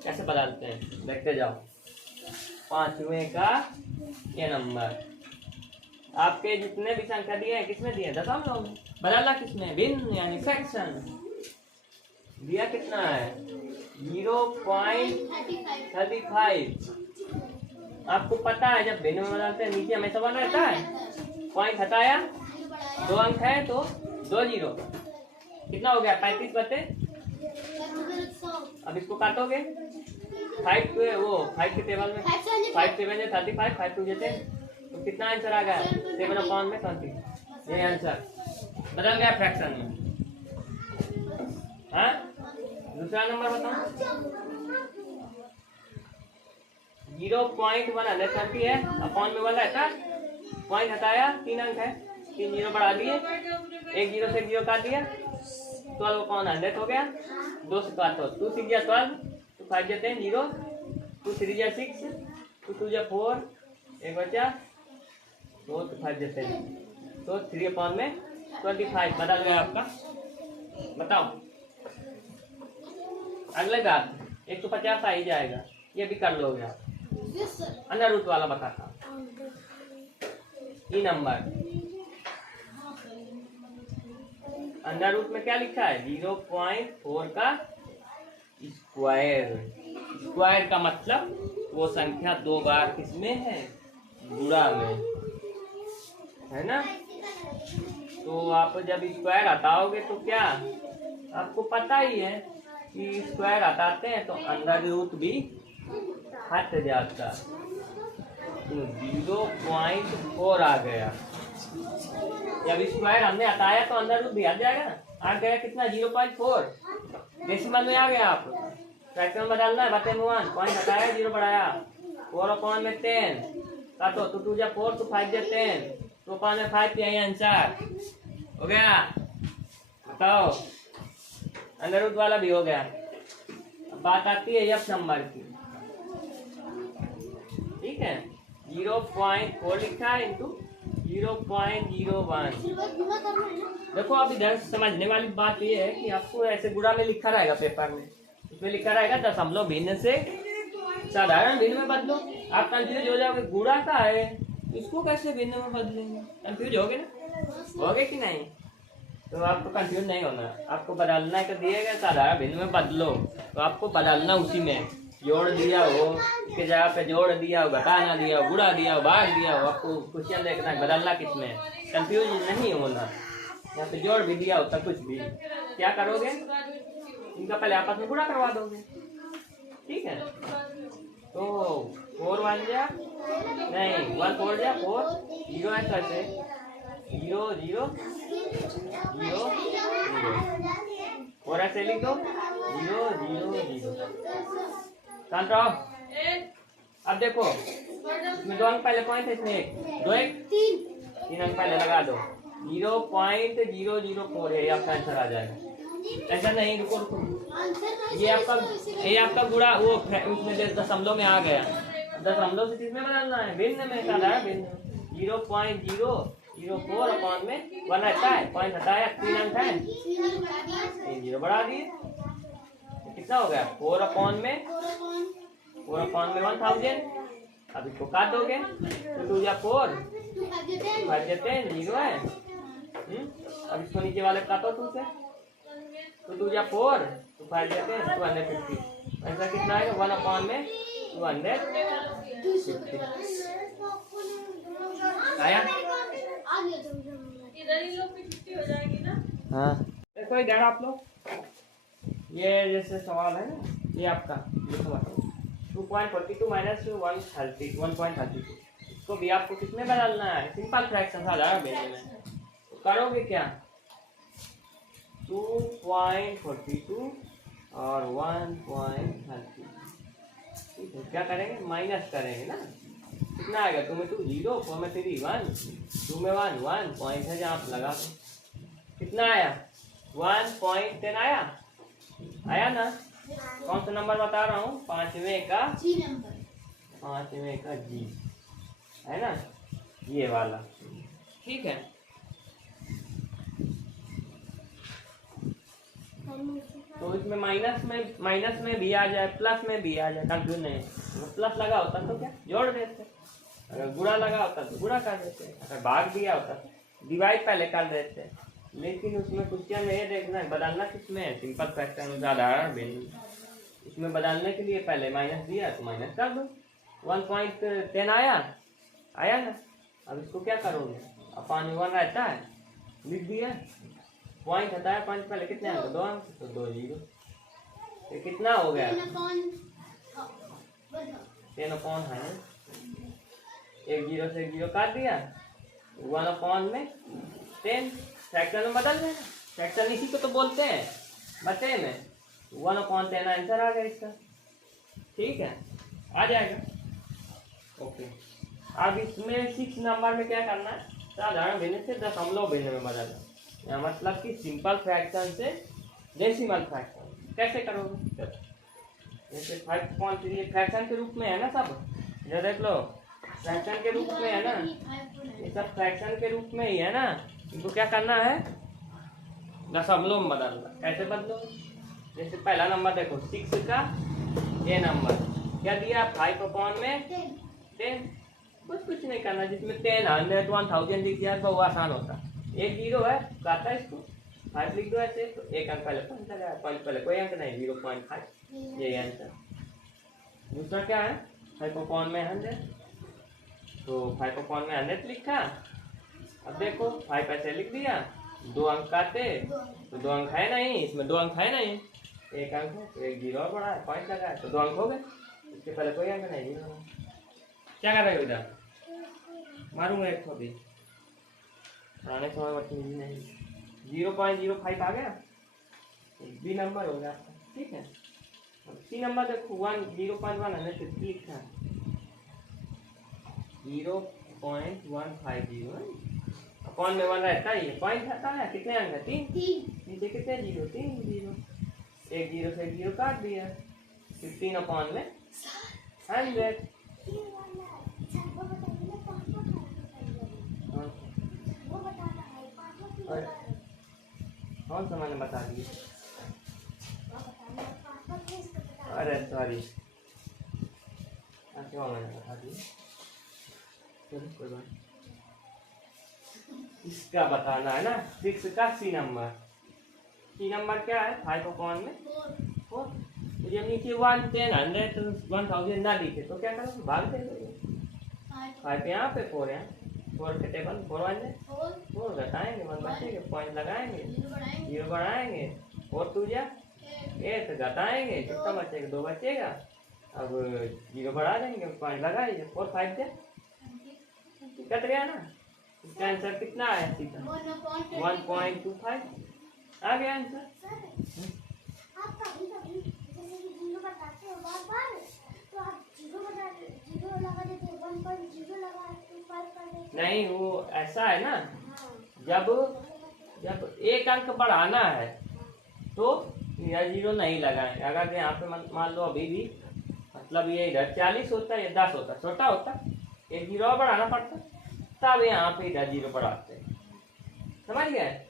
कैसे बदलते हैं देखते जाओ। 5वें का ये नंबर, आपके जितने भी संख्या दिए हैं किसमें दिए, दशमलव में। बदलना किसमें, भिन्न यानी फ्रैक्शन। दिया कितना है, 0.35। आपको पता है जब भिन्न में बदलते हैं नीचे हमेशा 1 रहता है, पॉइंट हटाया, 2 अंक है तो 2 जीरो, कितना हो गया 35 बटे। अब इसको काटोगे 5 के टेबल में 5 7 35, 5 2 10, तो कितना आंसर आ गया 7 अपॉन में 20। ये आंसर बदल गया फ्रैक्शन में। हाँ, दूसरा नंबर बताओ। 0.130 है, अपॉन में 1 रहता है, पॉइंट हटाया, 3 अंक है, 3 जीरो बढ़ा दिए, 1 जीरो से 1 जीरो काट दिया, 12 अपॉन 100 हो गया। 2 से काटो, 2 6 12, 2 5 10 0, 2 3 6, 2 2 4, 1 बचा, 2 5 10, तो 3 अपॉन में 25 बदल गया आपका। बताओ अगले बात 150 आ ही जाएगा, ये भी कर लोगे आप। अंडर रूट वाला बताता ये नंबर। अंडर रूट में क्या लिखा है, 0.4 का स्क्वायर। स्क्वायर का मतलब वो संख्या 2 बार किसमें है, गुणा में, है ना। तो आप जब स्क्वायर हटाओगे तो क्या, आपको पता ही है कि स्क्वायर हटाते हैं तो अंडर रूट भी हट जाता, तो 0.4 आ गया। जब स्क्वायर हमने हटाया तो अंदर रूट भी हट जाएगा ना। आ गया कितना 0.4, डेसिमल में आ गया। आप फ्रैक्शन में बदलना है, बटे में 1, पॉइंट हटाया 0 बढ़ाया, 4 अपॉन में 10 काटो, 2 2 4, 2 5 10, 2 अपॉन में 5, यही आंसर हो गया। बताओ अंडर रूट वाला भी हो गया। अब बात आती है एफ नंबर की, ठीक है। 0.4 लिखा है इंटू 0.01। देखो अब इधर समझने वाली बात ये है कि आपको ऐसे गुणा में लिखा रहेगा पेपर में, उसमें लिखा रहेगा दशमलव भिन्न से साधारण भिन्न में बदलो। आप कंफ्यूज हो जाओगे, गुणा का है इसको कैसे भिन्न में बदलेंगे, कंफ्यूज होगे ना, होगे कि नहीं। तो आपको कंफ्यूज नहीं होना, आपको बदलना है तो दिएगा साधारण भिन्न में बदलो, तो आपको बदलना उसी में। जोड़ दिया हो इसके जगह पे जोड़ दिया हो, घटाना दिया हो, गुणा दिया हो, भाग दिया हो, आपको क्वेश्चन देखना है बदलना किसमें, कंफ्यूज नहीं होना। यहाँ पे जोड़ भी दिया होता कुछ भी, क्या करोगे इनका पहले आपस में गुणा करवा दोगे, ठीक है। तो 4 1 जा नहीं 1 4 जा 4, 0 है कैसे 0 0 0 0, और ऐसे लिख दो 0 0 0। शांत रहो। अब देखो इसमें 2 अंक पहले पॉइंट है, इसमें 2 1 3 अंक पहले लगा दो, 0.004 है, आपका आंसर आ जाएगा। ऐसा नहीं, रुको रुको, ये आपका गुणा वो उसमें दशमलव में आ गया। दशमलव से किसमें बदलना है, भिन्न में, साधारण भिन्न। 0.004 अपॉन में 1 रहता है, पॉइंट हटाया, 3 अंक है, 3 जीरो बढ़ा दिए, कितना हो गया 4 अपॉन में 1000, अब इसको काट दोगे तो 2 या 4 5 या 10 0 है। अब इसको नीचे वाले काटो 2 से तो 2 या 4 तो 5 या 10 250। ऐसा कितना आएगा 1 अपॉन में 250 आया। इधर ही लोग 50 हो जाएगी ना। हाँ देखो इधर आप लोग, ये जैसे सवाल है ना, ये आपका ये सवाल 2.42 माइनस 132 इसको भी आपको किसमें बदलना है, सिंपल फ्रैक्शन साधारण बेने में। तो करोगे क्या 2.42 और 1.32, ठीक है, क्या करेंगे माइनस करेंगे ना, कितना आएगा 2 में 2 0 4 में 3 1 2 में 1 1 पॉइंट है जहाँ आप लगा दो, कितना आया 1.10 आया ना। कौन सा नंबर बता रहा हूँ, पांचवें का जी है ना, ये वाला, ठीक है। तो इसमें माइनस में भी आ जाए प्लस में भी आ जाए, कंफ्यूज नहीं। अगर प्लस लगा होता तो क्या जोड़ देते, अगर गुणा लगा होता तो गुणा कर देते, अगर भाग दिया होता तो डिवाइड पहले कर देते। लेकिन उसमें क्वेश्चन में ये देखना है बदलना किसमें है, सिंपल फ्रैक्शन में साधारण बिंदु, इसमें बदलने के लिए पहले माइनस दिया तो माइनस कर दो। 1.10 आया ना। अब इसको क्या करोगे, अपान 1 रहता है लिख दिया, पॉइंट हटा है, पॉइंट पहले कितने आएंगे 2 अंक तो 2 0, ये कितना हो गया 10 अपॉन है, 1 0 से 1 0 काट दिया, 1 अपॉन में 10 फ्रैक्शन में बदल देना, फ्रैक्शन इसी को तो बोलते हैं बटे में, 1/10 आंसर आ गया इसका, ठीक है आ जाएगा। ओके अब इसमें 6 नंबर में क्या करना है, साधारण भिन्न से दशमलव भिन्न में बदलना, या मतलब कि सिंपल फ्रैक्शन से डेसिमल फ्रैक्शन। कैसे करोगे, जैसे 5.3 फ्रैक्शन के रूप में है ना, सब इधर देख लो फ्रैक्शन के रूप में है ना, ये सब फ्रैक्शन के रूप में ही है ना, इनको क्या करना है दशमलव में बदलना। कैसे बदलो, जैसे पहला नंबर देखो 6 का ये नंबर क्या दिया 5 अपॉन में 10, कुछ नहीं करना, जिसमें 10 100 1000 लिख दिया तो वो आसान होता, 1 0 है काटा इसको 5 लिख दो ऐसे, तो एक अंक पहले पॉइंट लगाया, पॉइंट पहले कोई अंक नहीं 0.5, यही आंसर। दूसरा क्या है 5 अपॉन में 100, तो 5 अपॉन में 100 लिखा, अब देखो 5 ऐसे लिख दिया, 2 अंक काटे तो 2 अंक है नहीं, इसमें 2 अंक है नहीं, एक अंक है तो 1 0 और बढ़ा है, पॉइंट लगाया तो 2 अंक हो गए, इसके पहले कोई अंक नहीं, 0। क्या कर रहे हो इधर, मारूंगा एक थोड़ी पुराने समय बच्चे नहीं, 0.05 आ गया, बी नंबर हो गया आपका, ठीक है। सी नंबर देखो 0.150 लिखा, 0.150 अपॉन में 1 रहता है, ये पॉइंट आता है, कितने अंक है 3, नीचे कितने 0 3 0, 1 0 से 1 0 काट दिया, 15 अपॉन में 100। कौन सा मैंने बता दिया, अरे सॉरी अच्छा मैंने बता दिया, कोई बात, इसका बताना है ना 6 का सी नंबर क्या है 5 अपॉन में 4, तो जब नीचे 1 10 100 1000 ना लिखे तो क्या करोगे भाग दे दोगे, 5 यहाँ पे 4 यहाँ, 4 के टेबल 4 1 4 घटाएंगे 1 बचेंगे, पॉइंट लगाएंगे 0 बढ़ाएंगे, 4 2 जा 8 घटाएंगे, कितना बचेगा 2 बचेगा, अब 0 बढ़ा देंगे पॉइंट लगाइए, 4 5 जा कट गया ना, इसका आंसर कितना आया सीधा 1.25 आ गया आंसर। आप कभी जैसे कि 0 बताते हो बार तो आप 0 लगा देते हो, 1.0 लगा देते 5 कर देते नहीं वो ऐसा है ना, जब एक अंक बढ़ाना है तो यह 0 नहीं लगाएंगे, अगर यहाँ पे मान लो अभी भी मतलब ये इधर 40 होता है, ये 10 होता है, छोटा होता है, 1 0 और बढ़ाना पड़ता, तब यहाँ पे इधर 0 बढ़ाते हैं, समझ गए,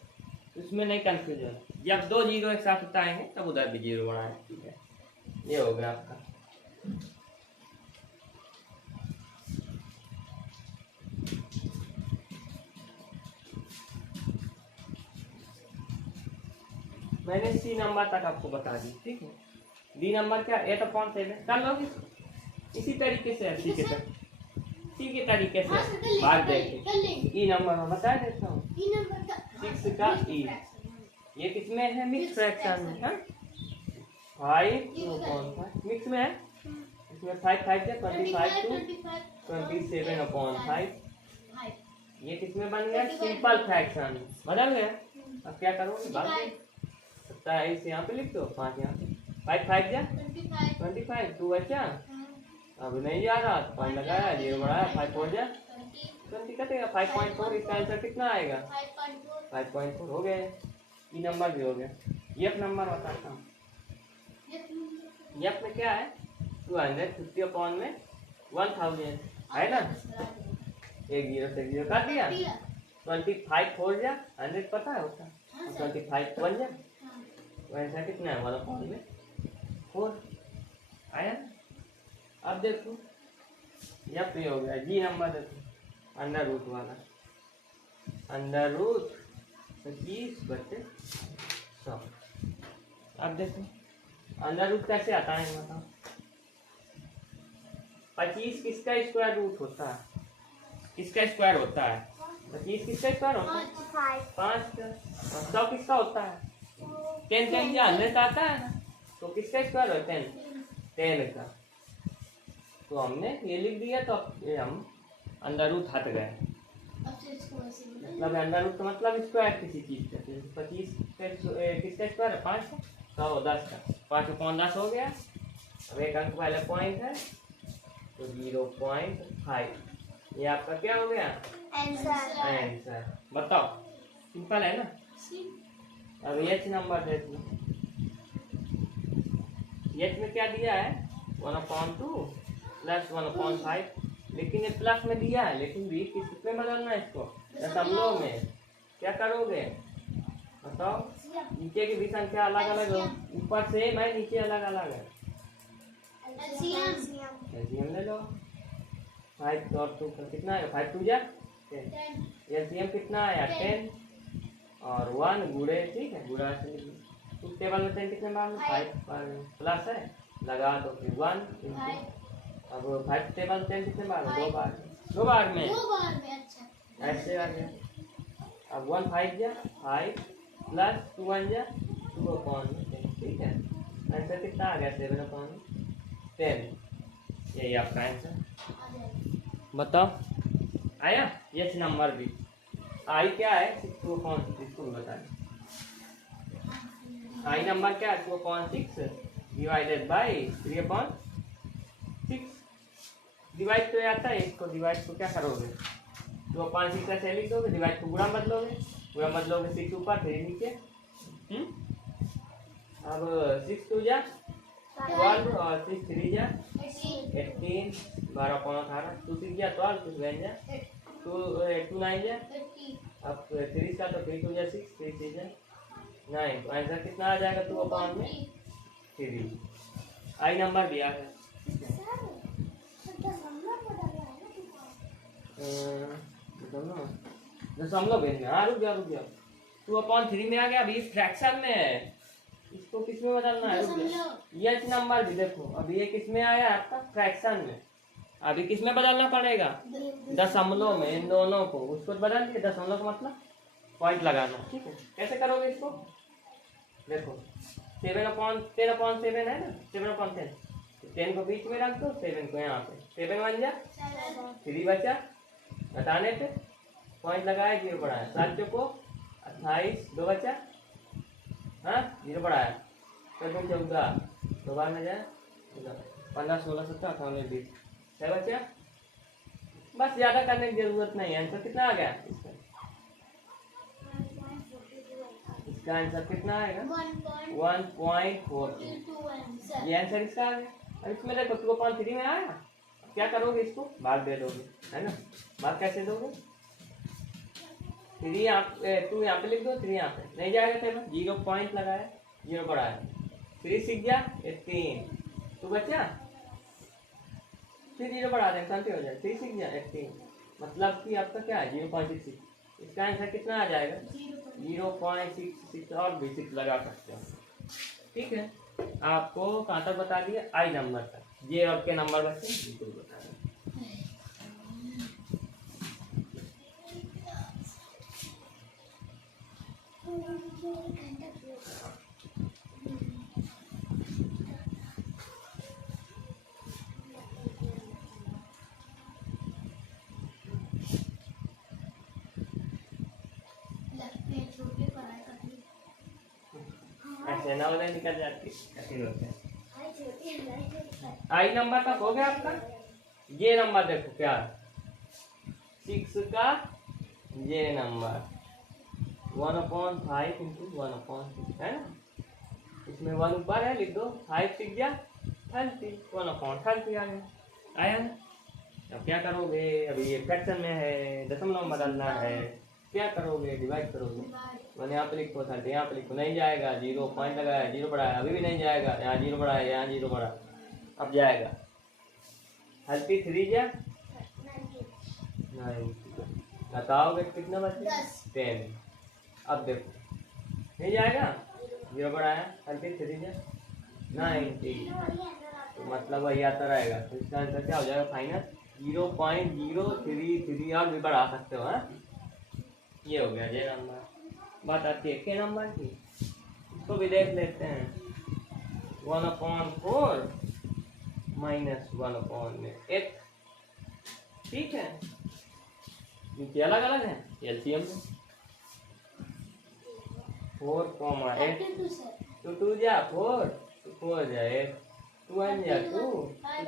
उसमें नहीं कंफ्यूजन, जब 2 0 एक साथ उठाएंगे तब उधर भी 0 बढ़ाएंगे, ठीक है, ये हो गया आपका। मैंने सी नंबर तक आपको बता दी, ठीक है। डी नंबर क्या 8/7 कर लोगे इसी तरीके से, सी के तरीके से भाग देंगे। ई नंबर मैं बता देता हूँ, 6 का ई, ये किसमें है? मिक्स फ्रैक्शन में है। 5 मिक्स में है, इसमें 5 5 है 25 टू 27/5। ये किसमें बन गया? सिंपल फ्रैक्शन बदल गया। अब क्या करोगे? भाग 27 यहाँ पे लिख दो, 5 यहाँ पे, 5 5 जा 25, 2 बचा, अब नहीं जा रहा, 5 लगाया, 0 बढ़ाया, 5 4 जा 20 कटेगा, 5.4। इसका आंसर कितना आएगा? 5.4 हो गया। ई नंबर भी हो गया। एफ नंबर बताता हूँ। एफ में क्या है? 250 में 1000 है ना, एक 0 से 0 कर दिया। 25 4 जा 100 पता है होता, 25 1 जा, वैसा कितना है? 1 में 4 आया। अब देखो यह पे हो गया। जी नंबर देखो, अंडर रूट वाला, अंडर रूट 25/100। अब देखो अंडर रूट कैसे आता है बताओ। 25 किसका स्क्वायर रूट होता है? किसका स्क्वायर होता है? 25 किसका स्क्वायर होता है? 5 का। 100 किसका होता है? 10 10 या 100 आता है ना, तो किसका स्क्वायर होता है? 10 का। तो हमने ये लिख दिया, तो ये हम अंडर रूट हट गए। मतलब अंडर रूट का मतलब स्क्वायर किसी चीज का। 25 किसका स्क्वायर है? 5 का। 100 10 का, 5/10 हो गया। अब एक अंक पहले पॉइंट है तो 0.5, ये आपका क्या हो गया? आंसर। बताओ, सिंपल है ना। अब एच नंबर देख लो। एच में क्या दिया है? 1/2 प्लस 1/5, लेकिन ये प्लस में दिया है, लेकिन भी किसमें बदलना है इसको? दशमलव में। क्या करोगे बताओ? नीचे की भी संख्या अलग अलग हो, ऊपर सेम है, नीचे अलग अलग है। एलसीएम ले लो। 5 और 2 कितना आएगा? 5 2 जा 10। एलसीएम कितना आया? 10 और 1 गुड़े, ठीक है, गुड़ा से टेबल में 10 कितने बार में? 5 प्लस है, लगा दो फिर 1 इंटू, अब 5 टेबल 10 कितने बार में? 2 बार, 2 बार में ऐसे आ गया। अब 1 5 जा 5 प्लस 2 1 जा 2/10, ठीक है। आंसर कितना आ गया? 7/10। यही आपका आंसर। बताओ आया? एच नंबर भी आई क्या है? 6/6, इसको भी बता दें। आई नंबर क्या है? 2/6 डिवाइडेड बाई 3/6। डिवाइड तो आता है, इसको डिवाइड को क्या करोगे? 2/6 ऐसे लिख दोगे, डिवाइड को गुणा बदलोगे, 6 ऊपर 3 नीचे। अब 6 2 जा 12 और 6 3 जा 18, 12/18, 2 6 जा 12, 2 7 जा 2 9 जा, अब 3 का तो 3 2 जा 6, 3 6 जा 9, तो आंसर कितना आ जाएगा? 2/3। आई नंबर दिया है। दशमलव भेज में, हाँ रुक जाओ 2/3 में आ गया। अभी इस फ्रैक्शन में है, इसको किस में बदलना है? रुक जाओ। एच नंबर भी देखो, अभी ये किस में आया आपका? फ्रैक्शन में। अभी किस में बदलना पड़ेगा? दशमलव में। इन दोनों को उसको बदल दिए, दशमलव का मतलब पॉइंट लगाना, ठीक है। कैसे करोगे इसको? देखो 10/7 है ना, 7/10, 10 को बीच में रख दो, 7 को यहाँ पे, 7 1 जा 3 बचा, घटाने पे पॉइंट लगाया, 0 बढ़ाया, 7 चौको 28, 2 बचा, हाँ 0 बढ़ाया, 7 14, 2 बार में जाए 15 16 17 18 20, 6 बचा। बस ज्यादा करने की जरूरत नहीं है। आंसर कितना आ गया इसका? इसका आंसर कितना आएगा? 1.42। ये आंसर इसका आ गया। अब इसमें देखो 2/3 में आया, क्या करोगे? इसको भाग दे दोगे, है ना। भाग कैसे दोगे? 3 यहाँ 2 यहाँ पे लिख दो, 3 यहाँ पे नहीं जाएगा, टेबल 0 पॉइंट लगाया, 0 बढ़ाया, 3 6 जा 18, 2 बचा, फिर 0 बढ़ा दें, शांति हो जाए, 3 6 जा 18, मतलब कि आपका क्या है? 0.66। इसका आंसर कितना आ जाएगा? 0.66 और भी 6 लगा सकते हो। ठीक है, आपको कहाँ तक बता दिया? आई नंबर तक। जे और के नंबर बच्चे बिल्कुल बता दें। ऐसे ना वाले निकल जाती कठिन होते हैं। आई नंबर तक हो गया आपका। ये नंबर देखो क्या, 6 का ये नंबर 1/5 इंटू 1/6 है ना। इसमें 1 ऊपर है, लिख दो। 5 6 जा 30, 1/30 आ गया। आया ना। अब क्या करोगे? अभी ये फ्रैक्शन में है, दशमलव में बदलना है। क्या करोगे? डिवाइड करोगे। 1 यहाँ पे लिखो, 30 यहाँ पे लिखो, नहीं जाएगा। 0 पॉइंट लगाया, 0 बढ़ाया, अभी भी नहीं जाएगा। यहाँ 0 बढ़ाया, यहाँ 0 बढ़ा, अब जाएगा। 33 जा 9, बताओगे कितना बचे? 10। अब देखो, नहीं जाएगा। 0 बढ़ाया, 33 जा 90, तो मतलब वही आता रहेगा। तो इसका आंसर क्या हो जाएगा फाइनल? 0.033 और भी बढ़ा सकते हो। हाँ, ये हो गया जे नंबर। बात आती है के नंबर की, इसको भी देख लेते हैं। 1/4 माइनस 1/8। ठीक है, नीचे अलग अलग है, एलसीएम में 4,8 तो 2 जा 4, 4 जा 8, 2 1 जा 2,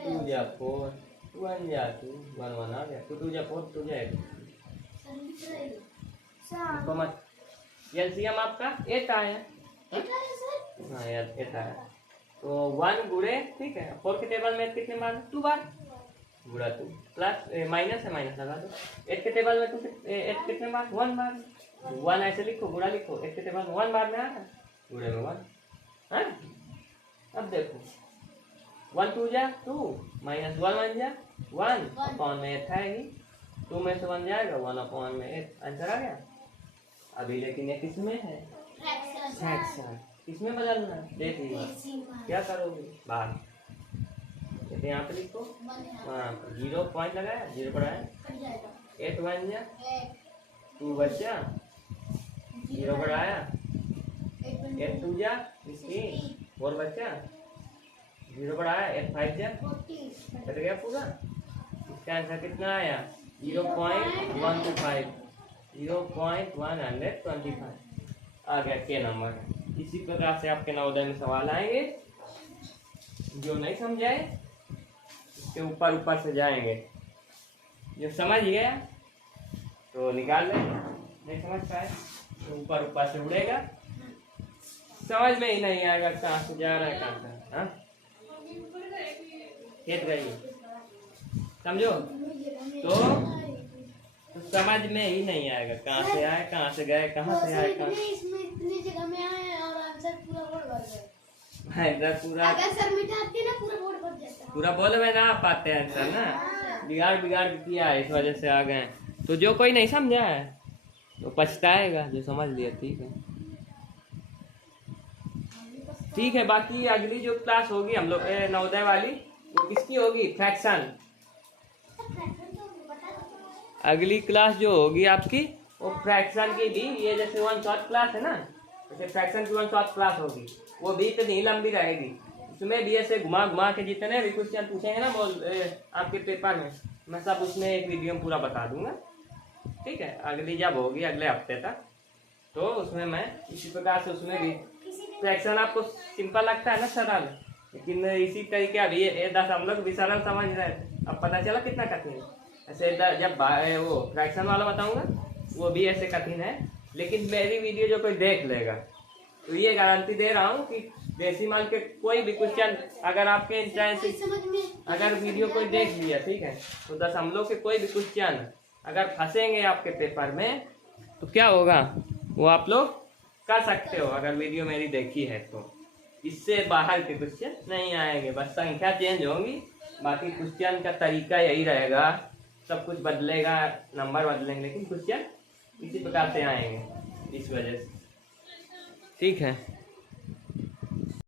2 जा 4, 2 1 जा 2, 1 1 आ गया। 2 जा 4, 2 जा 8। इसको मत, एलसीएम आपका 8 आया। हाँ यार 8 आया। तो 1 गुणे, ठीक है, 4 के टेबल में कितने बार? 2 बार। गुणा 2 प्लस माइनस है, माइनस लगा दो। 8 के टेबल में 8 कितने बार? 1 बार। 1 ऐसे लिखो, गुणा लिखो। 8 के टेबल में 1 बार में आया, गुणे में 1। हाँ, अब देखो 1 2 जा 2, माइनस 1 1 जा 1, अपॉन में 8 है ही। 2 में से 1 जाएगा, 1 अपॉन में 8, आंसर आ गया। अभी लेकिन ये किसमें है? फ्रैक्शन। किसमें बदलना है? देखिए क्या करोगे? बाहर जैसे यहाँ पे लिखो, वहाँ 0 पॉइंट लगाया, 0 बढ़ाया, 8 1 जा 2 बचा, 0 बढ़ाया, 8 2 जा 16, 4 बचा, 0 बढ़ाया, 8 5 जा, कट गया पूरा। इसका आंसर कितना आया? 0.125, 0.125 आ गया के नंबर। इसी प्रकार से आपके नवोदय में सवाल आएंगे। जो नहीं समझाए उसके ऊपर ऊपर से जाएंगे। जो समझ गया तो निकाल ले, नहीं समझ पाए तो ऊपर ऊपर से उड़ेगा। समझ में ही नहीं आएगा कहाँ से जा रहा है, कहाँ से। हाँ, खेत रही समझो तो समझ में ही नहीं आएगा कहाँ से आए, कहाँ से गए, कहाँ से आए, कहाँ इतनी जगह में आए और आंसर पूरा बोर्ड भर गए। इधर पूरा अगर सर मिटाती ना पूरा बोर्ड भर जाता। पूरा बोल में ना आ पाते हैं आंसर ना, बिगाड़ बिगाड़ के किया है, इस वजह से आ गए। तो जो कोई नहीं समझा है तो पछताएगा, जो समझ लिया। ठीक है, ठीक है। बाकी अगली जो क्लास होगी हम लोग नवोदय वाली, वो किसकी होगी? फ्रैक्शन। अगली क्लास जो होगी आपकी वो फ्रैक्शन की भी, ये जैसे 1 शॉर्ट क्लास है ना, जैसे फ्रैक्शन की 1 शॉर्ट क्लास होगी, वो भी इतनी लंबी रहेगी। उसमें भी ऐसे घुमा घुमा के जितने भी क्वेश्चन पूछेंगे ना आपके पेपर में, मैं सब उसमें एक वीडियो में पूरा बता दूंगा। ठीक है, अगली जब होगी अगले हफ्ते तक, तो उसमें मैं इसी प्रकार से उसमें भी फ्रैक्शन आपको सिंपल लगता है ना, सरल, लेकिन इसी तरीके अभी ये 10 हम लोग भी सरल समझ रहे थे, अब पता चला कितना कठिन है। ऐसे जब वो फ्रैक्शन वाला बताऊंगा वो भी ऐसे कठिन है, लेकिन मेरी वीडियो जो कोई देख लेगा तो ये गारंटी दे रहा हूँ कि डेसिमल के कोई भी क्वेश्चन अगर आपके अगर वीडियो कोई देख लिया, ठीक है, तो दशमलव के कोई भी क्वेश्चन अगर फंसेंगे आपके पेपर में तो क्या होगा, वो आप लोग कर सकते हो अगर वीडियो मेरी देखी है तो। इससे बाहर के क्वेश्चन नहीं आएंगे, बस संख्या चेंज होगी, बाकी क्वेश्चन का तरीका यही रहेगा। सब कुछ बदलेगा, नंबर बदलेंगे, लेकिन क्वेश्चन इसी प्रकार से आएंगे, इस वजह से। ठीक है।